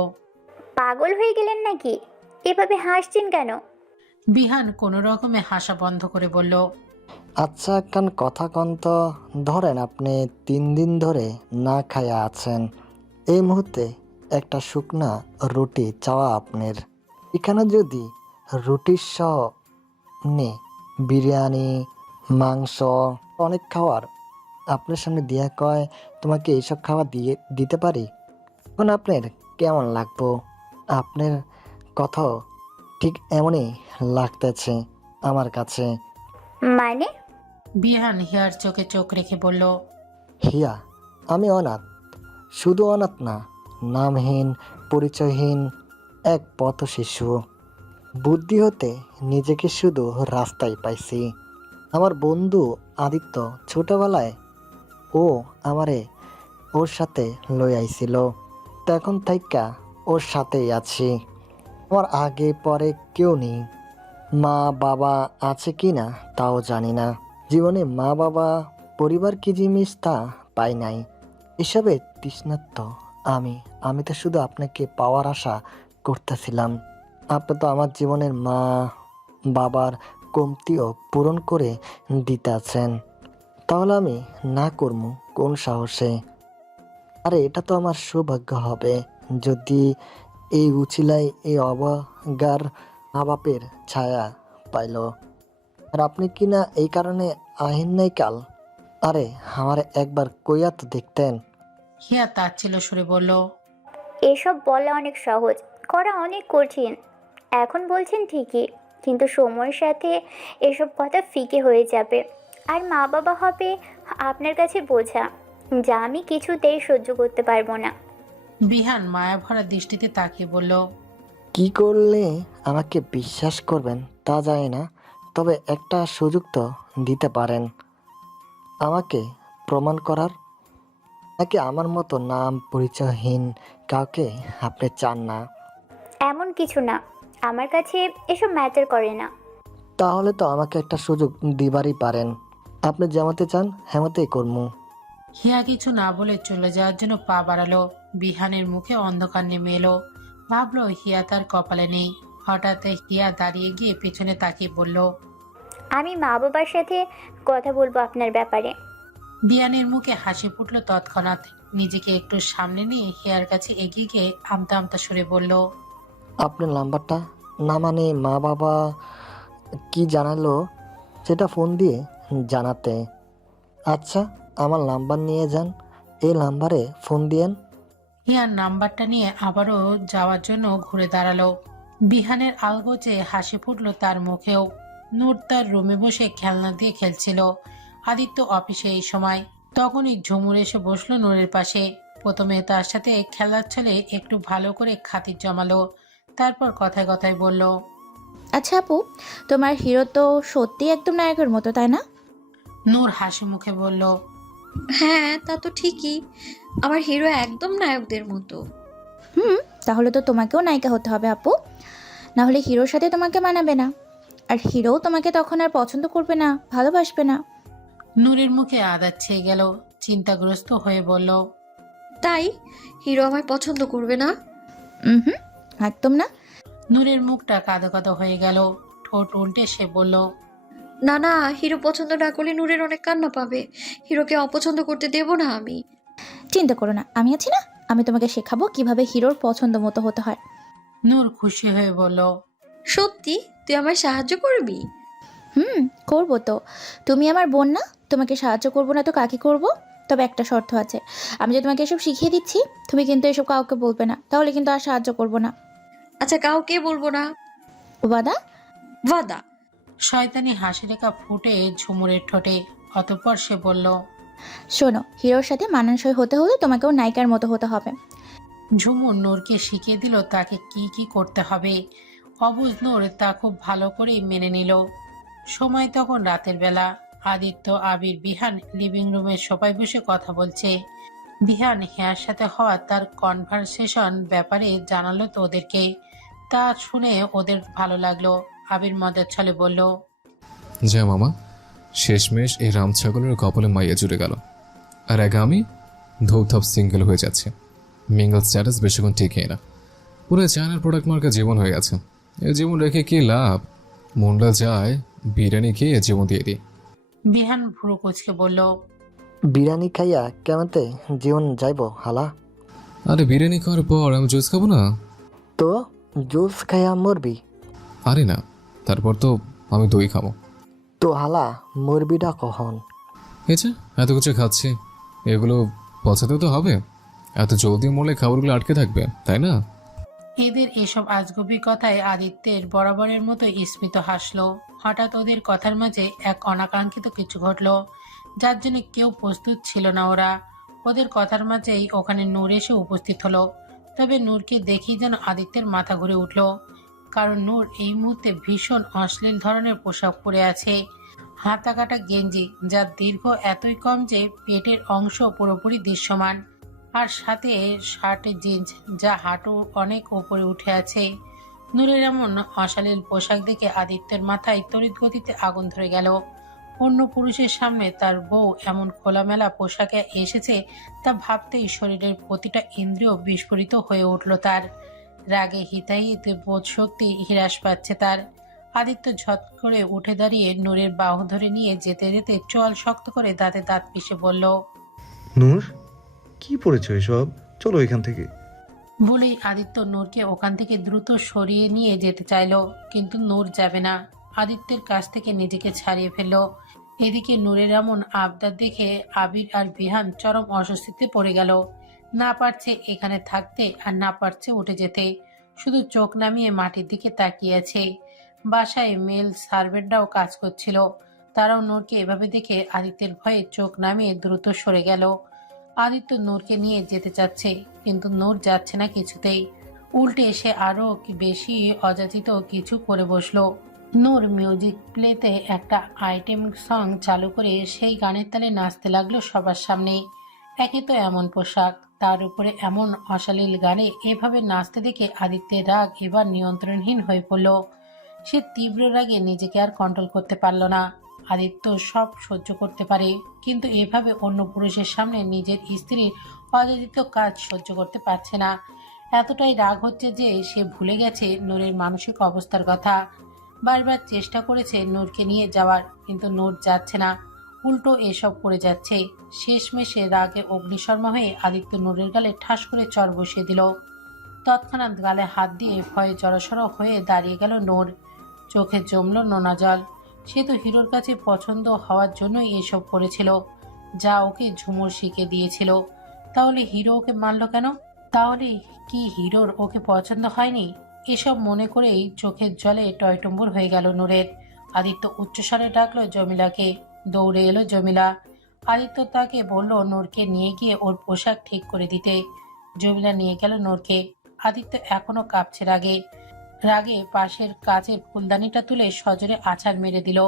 পাগল হয়ে গেলেন নাকি? এভাবে হাসছেন কেন? বিহান কোনো রকমে হাসা বন্ধ করে বলল, আচ্ছা কান কথা কন্ত, ধরেন আপনি 3 দিন ধরে না খায়া আছেন। এই মুহূর্তে একটা শুকনা রুটি চাওয়া আপনার। এখানে যদি রুটির সহ নে বিরিয়ানি, মাংস, অনেক খাবার আপনার সামনে দিয়া কয় তোমাকে এইসব খাবার দিতে পারি, এখন আপনার কেমন লাগবো? আপনার কথাও ঠিক এমনই লাগতেছে আমার কাছে। মানে? বিহান হিয়ার চোখে চোখ রেখে বলল, হিয়া, আমি অনাথ। শুধু অনাথ না, নামহীন, পরিচয়হীন এক পথ শিশু। বুদ্ধি হতে নিজেকে শুধু রাস্তায় পাইছি। আমার বন্ধু আদিত্য ছোটবেলায় ও আমারে ওর সাথে লই আইছিল। তখন থাইকা ওর সাথেই আছি। আমার আগে পরে কেউ নেই। মা বাবা আছে কি না তাও জানি না। জীবনে মা বাবা, পরিবার কি জিনিস তা পাই নাই। এসবে তৃষ্ণার্ত আমি তো শুধু আপনাকে পাওয়ার আশা করতেছিলাম। আপনি তো আমার জীবনের মা বাবার কমতিও পূরণ করে দিতেছেন। তাহলে আমি না করবো কোন সাহসে? আরে এটা তো আমার সৌভাগ্য হবে যদি এই উচিলায় এই অবজ্ঞার মা বাপের ছায়া পাইল। আর আপনি কি না এই কারণে আহিন নাই কাল? আরে আমার একবার কইয়া তো দেখতেন। হিয়া তাচ্ছিল্য সুরে বলল, এসব বলা অনেক সহজ, করা অনেক কঠিন। এখন বলছেন ঠিকই, কিন্তু সময়ের সাথে এসব কথা ফিকে হয়ে যাবে। আর মা বাবা হবে আপনার কাছে বোঝা, যা আমি কিছুতেই সহ্য করতে পারবো না। বিহান মায়াভরা দৃষ্টিতে তাকিয়ে বলল, কি করলে আমাকে বিশ্বাস করবেন তা জানি না, তবে একটা সুযোগ তো দিতে পারেন আমাকে প্রমাণ করার। নাকি আমার মতো নাম পরিচয়হীন কাউকে আপনি চান না? এমন কিছু না, আমার কাছে এসব ম্যাটার করে না। তাহলে তো আমাকে একটা সুযোগ দিবারই পারেন। আপনি যেমতে চান হেমতেই করমু। হিয়া কিছু না বলে চলে যাওয়ার জন্য পা বাড়ালো। বিহানের মুখে অন্ধকার নেমে এলো। ভাবলো হিয়া তার কপালে নেই। হঠাৎ হিয়া দাঁড়িয়ে গিয়ে পেছনে তাকিয়ে বলল, আমি মা বাবার সাথে কথা বলবো আপনার ব্যাপারে। বিহানের মুখে হাসি ফুটলো তৎক্ষণাৎ। নিজেকে একটু সামনে নিয়ে হিয়ার কাছে এগিয়ে গিয়ে আমতা আমতা সুরে বলল, আপনার নাম্বারটা না মানে মা বাবা কি জানালো সেটা ফোন দিয়ে জানাতে। আচ্ছা আমার নাম্বার নিয়ে যান, এই নাম্বারে ফোন দিয়েন। হিয়ার নাম্বারটা নিয়ে আবারও যাওয়ার জন্য ঘুরে দাঁড়ালো। বিহানের আলগোচে হাসি ফুটল তার মুখেও। নূর তার রুমে বসে খেলনা দিয়ে খেলছিল। আদিত্য অফিসে এই সময়। তখনই ঝুমুর এসে বসলো নূরের পাশে। প্রথমে তার সাথে খেলার ছলে একটু ভালো করে খাতির জমালো, তারপর কথায় কথায় বলল, আচ্ছা আপু, তোমার হিরো তো সত্যি একদম নায়কের মতো, তাই না? নূর হাসি মুখে বলল, হ্যাঁ, তা তো ঠিকই। আমার হিরো একদম নায়কদের মতো। তাহলে তো তোমাকেও নায়িকা হতে হবে আপু, না হলে হিরোর সাথে তোমাকে মানাবে না, আর হিরোও তোমাকে তখন আর পছন্দ করবে না, ভালোবাসবে না। নূরের মুখে আদার ছেয়ে গেল। চিন্তাগ্রস্ত হয়ে বলল, তাই হিরো আমায় পছন্দ করবে না? হুম, একদম না। নূরের মুখটা কাঁদো কাঁদো হয়ে গেল। ঠোঁট উল্টে সে বলল, না না, হিরো পছন্দ না করলে নূরের অনেক কান্না পাবে। হিরোকে অপছন্দ করতে দেব না আমি। চিন্তা করো না, আমি আছি না, আমি তোমাকে শেখাবো কিভাবে হিরোর পছন্দ মতো হতে হয়। নূর খুশি হয়ে বলল, সত্যি তুই আমায় সাহায্য করবি? করবো তো, তুমি আমার বোন না, তোমাকে সাহায্য করবো না তো কাকে করব? তবে একটা শর্ত আছে, আমি যে তোমাকে এসব শিখিয়ে দিচ্ছি, তুমি কিন্তু এসব কাউকে বলবে না, তাহলে কিন্তু আর সাহায্য করবো না। আচ্ছা, কাউকে বলবো না। ওয়াদা? ওয়াদা। শয়তানি হাসি রেখা ফুটে ঝুমুরের ঠোঁটে। অতঃপর সে বলল, শোনো, হিরোর সাথে মানানসই হতে হলে তোমাকেও নায়িকার মতো হতে হবে। ঝুমুর নূরকে শিখিয়ে দিল তাকে কি কি করতে হবে। অবুঝ নূর তা খুব ভালো করেই মেনে নিল। সময় তখন রাতের বেলা। আদিত্য, আবির, বিহান লিভিং রুমের সোফায় বসে কথা বলছে। বিহান হেয়ার সাথে হওয়া তার কনভারসেশন ব্যাপারে জানালো তো ওদেরকে। তা শুনে ওদের ভালো লাগলো। আবির মজার ছলে বলল, যা মামা, শেষমেশ এই রাম ছাগলের কপালে মাইয়া জুড়ে গেল, আর এক আমি ধৌথাপ সিঙ্গেল হয়ে যাচ্ছে। মিঙ্গল স্ট্যাটাস বেশিক্ষণ টিকে না, পুরো চায়নার প্রোডাক্ট মার্কা জীবন হয়ে গেছে। এই জীবন রেখে কি লাভ? মনটা যায় বিরিয়ানি খেয়ে জীবন দিয়ে দিই। বিহান ভুরু কুচকে বলল, বিরিয়ানি খাইয়া কেমতে জীবন যাইব হালা? আরে বিরিয়ানি খাওয়ার পর আমি জুস খাবো না? তো জুস খাইয়া মরবি? আরে না, তারপর তো আমি দই খাবো। তো হালা মরবিটা কখন? এই যে এত কিছু খাচ্ছি, এগুলো পচাতেও তো হবে। এত জলদি মরলে খাবারগুলো আটকে থাকবে, তাই না? এদের এসব আজগুবি কথায় আদিত্যের বরাবরের মতো স্মিত হাসলো। হঠাৎ ওদের কথার মাঝে এক অনাকাঙ্ক্ষিত কিছু ঘটলো, যার জন্য কেউ প্রস্তুত ছিল না ওরা। ওদের কথার মাঝেই ওখানে নূর এসে উপস্থিত হলো। তবে নূরকে দেখেই যেন আদিত্যের মাথা ঘুরে উঠল, কারণ নূর এই মুহূর্তে ভীষণ অশ্লীল ধরনের পোশাক পরে আছে। হাতা কাটা গেঞ্জি, যার দীর্ঘ এতই কম যে পেটের অংশ পুরোপুরি দৃশ্যমান, আর সাথে শার্টের জিন্স যা হাঁটু অনেক উপরে উঠে আছে। নূরের এমন অশালীল পোশাক দেখে আদিত্যের মাথায় তড়িৎ গতিতে আগুন ধরে গেল। অন্য পুরুষের সামনে তার বউ এমন খোলামেলা পোশাকে এসেছে তা ভাবতেই শরীরের প্রতিটা ইন্দ্রিয় বিস্ফোরিত হয়ে উঠল তার। রাগে হিতাহিতে বোধ শক্তি হ্রাস পাচ্ছে তার। আদিত্য ঝট করে উঠে দাঁড়িয়ে নূরের বাহু ধরে নিয়ে যেতে যেতে চোয়াল শক্ত করে দাঁতে দাঁত পিষে বলল, নূর, কি পড়েছো এসব? চলো এখান থেকে। বলেই আদিত্য নূরকে ওখান থেকে দ্রুত সরিয়ে নিয়ে যেতে চাইল, কিন্তু নূর যাবে না। আদিত্যের কাছ থেকে নিজেকে ছাড়িয়ে ফেলল। এদিকে নূরের এমন আবদার দেখে আবির আর বিহান চরম অস্বস্তিতে পড়ে গেল। না পারছে এখানে থাকতে, আর না পারছে উঠে যেতে। শুধু চোখ নামিয়ে মাটির দিকে তাকিয়ে আছে। বাসায় মেল সার্ভেন্টরাও কাজ করছিল। তারাও নূরকে এভাবে দেখে আদিত্যের ভয়ে চোখ নামিয়ে দ্রুত সরে গেল। আদিত্য নূরকে নিয়ে যেতে চাচ্ছে, কিন্তু নূর যাচ্ছে না কিছুতেই। উল্টে এসে আরো বেশি অযাচিত কিছু করে বসলো। নূর মিউজিক প্লেতে একটা আইটেম সং চালু করে সেই গানের তালে নাচতে লাগলো সবার সামনে। একে তো এমন পোশাক, তার উপরে এমন অশালীল গানে এভাবে নাচতে দেখে আদিত্যের রাগ এবার নিয়ন্ত্রণহীন হয়ে পড়ল। সে তীব্র রাগে নিজেকে আর কন্ট্রোল করতে পারল না। আদিত্য সব সহ্য করতে পারে, কিন্তু এভাবে অন্য পুরুষের সামনে নিজের স্ত্রীর অযাচিত কাজ সহ্য করতে পারছে না। এতটাই রাগ হচ্ছে যে সে ভুলে গেছে নূরের মানসিক অবস্থার কথা। বারবার চেষ্টা করেছে নূরকে নিয়ে যাওয়ার, কিন্তু নূর যাচ্ছে না, উল্টো এসব করে যাচ্ছে। শেষমেশে রাগে অগ্নিশর্মা হয়ে আদিত্য নূরের গালে ঠাস করে চর বসিয়ে দিল। তৎক্ষণাৎ গালে হাত দিয়ে ভয়ে জড়সড় হয়ে দাঁড়িয়ে গেল নূর। চোখে জমল নোনা জল। সে তো হিরোর কাছে পছন্দ হওয়ার জন্যই এসব করেছিল, যা ওকে ঝুমুর শিখে দিয়েছিল। তাহলে হিরো ওকে মারল কেন? তাহলে কি হিরোর ওকে পছন্দ হয়নি? এসব মনে করেই চোখের জলে টয়টম্বুর হয়ে গেল নূরের। আদিত্য উচ্চস্বরে ডাকলো জমিলাকে। দৌড়ে এলো জমিলা। আদিত্য তাকে বলল নূরকে নিয়ে গিয়ে ওর পোশাক ঠিক করে দিতে। জমিলা নিয়ে গেল নূরকে। আদিত্য এখনো কাঁপছে রাগে। রাগে পাশের কাচের ফুলদানিটা তুলে সজোরে আছাড় মেরে দিল।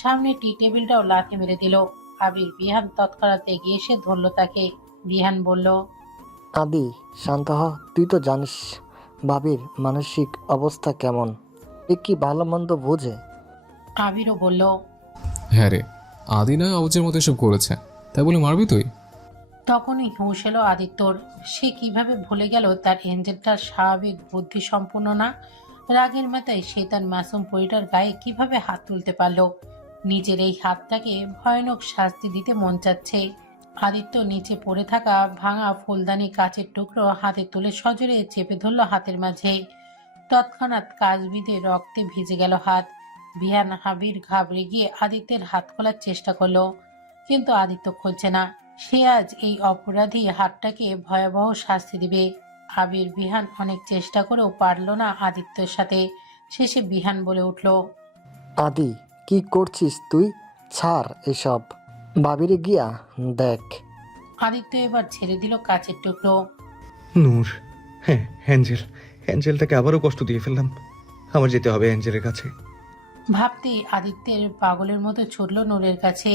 সামনে টি টেবিলটাও লাথি মেরে দিল। আবির বিহান তৎক্ষণাৎ এগিয়ে এসে ধরল তাকে। বিহান বলল, আদি শান্ত হ, তুই তো জানিস ভাবির মানসিক অবস্থা কেমন। এ কি ভালো মন্দ বোঝে? আবিরও বলল, হ্যাঁ রে, আদি নয় অবুজের মতো এসব করেছে, তাই বলে মারবি তুই? তখনই হুঁশ এলো আদিত্যর। সে কিভাবে ভুলে গেল তার এঞ্জেলটার স্বাভাবিক বুদ্ধি সম্পূর্ণ না। রাগের মাথায় সে তার মাসুম পরিটার গায়ে কিভাবে হাত তুলতে পারলো। নিজের এই হাতটাকে ভয়ানক শাস্তি দিতে মন চাচ্ছে। আদিত্য নিচে পড়ে থাকা ভাঙা ফুলদানি কাচের টুকরো হাতে তুলে সজোরে চেপে ধরল হাতের মাঝে। তৎক্ষণাৎ কাজ বিঁধে রক্তে ভিজে গেল হাত। বিহান হাবির ঘাবড়ে গিয়ে আদিত্যের হাত খোলার চেষ্টা করলো, কিন্তু আদিত্য খুলছে না। সে আজ এই অপরাধী হাতটাকে ভয়াবহ শাস্তি দিবে। আবির বিহান অনেক চেষ্টা করেও পারল না আদিত্যের সাথে। শেষে বিহান বলে উঠল, আদি কি করছিস তুই? ছাড় এসব, ভাবিরে গিয়া দেখ। আদিত্য এবার ছেড়ে দিল কাচের টুকরো। নূর, হ্যাঁ অ্যাঞ্জেল, অ্যাঞ্জেলটাকে আবারও কষ্ট দিয়ে ফেললাম। আমার যেতে হবে অ্যাঞ্জেলের কাছে। ভাবতেই আদিত্যের পাগলের মতো ছুটল নূরের কাছে।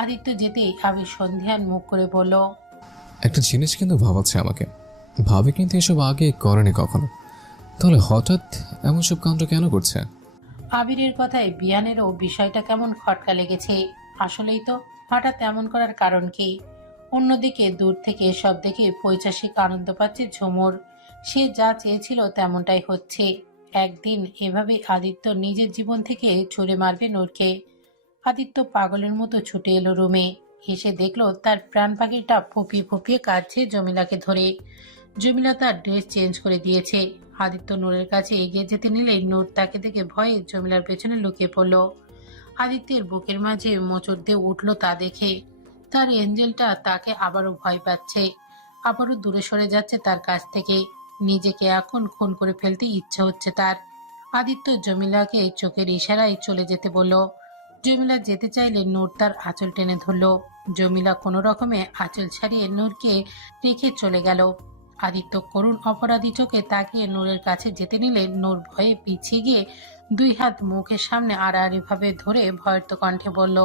আদিত্য যেতেই আবির সন্ধিয়ান মুখ করে বলল, একটা জিনিস কিন্তু ভাবাচ্ছে আমাকে। ভাবে কিন্তু এসব আগে করেনি কখনো, তাহলে হঠাৎ এমন সব কাণ্ড কেন করছে? আবিরের কথায় বিয়ানেরও বিষয়টা কেমন খটকা লেগেছে। আসলেই তো, হঠাৎ এমন করার কারণ কি? অন্যদিকে দূর থেকে সব দেখে পৈশাসিক আনন্দ পাচ্ছে ঝুমুর। সে যা চেয়েছিল তেমনটাই হচ্ছে। একদিন এভাবে আদিত্য নিজের জীবন থেকে ছুড়ে মারবে নূরকে। আদিত্য পাগলের মতো ছুটে এলো রুমে। এসে দেখলো তার প্রাণ পাখিটা ফুপিয়ে ফুপিয়ে কাঁদছে জমিলাকে ধরে। জমিলা তার ড্রেস চেঞ্জ করে দিয়েছে। আদিত্য নূরের কাছে এগিয়ে যেতে নিলেই নূর তাকে দেখে ভয়ে জমিলার পেছনে লুকিয়ে পড়ল। আদিত্যের বুকের মাঝে মোচড় দিয়ে উঠল তা দেখে। তার এঞ্জেলটা তাকে আবারও ভয় পাচ্ছে, আবারও দূরে সরে যাচ্ছে তার কাছ থেকে। নিজেকে এখন খুন করে ফেলতে ইচ্ছে হচ্ছে তার। আদিত্য জমিলাকে চোখের ইশারায় চলে যেতে বলল। জমিলা যেতে চাইলে নূর তার আঁচল টেনে ধরল। জমিলা কোনো রকমে আঁচল ছাড়িয়ে নূরকে রেখে চলে গেল। আদিত্য করুণ অপরাধী চোখে তাকিয়ে নূরের কাছে যেতে নিলে নূর ভয়ে পিছিয়ে গিয়ে দুই হাত মুখের সামনে আড়াআড়ি ভাবে ধরে ভয়র্ত কণ্ঠে বলল,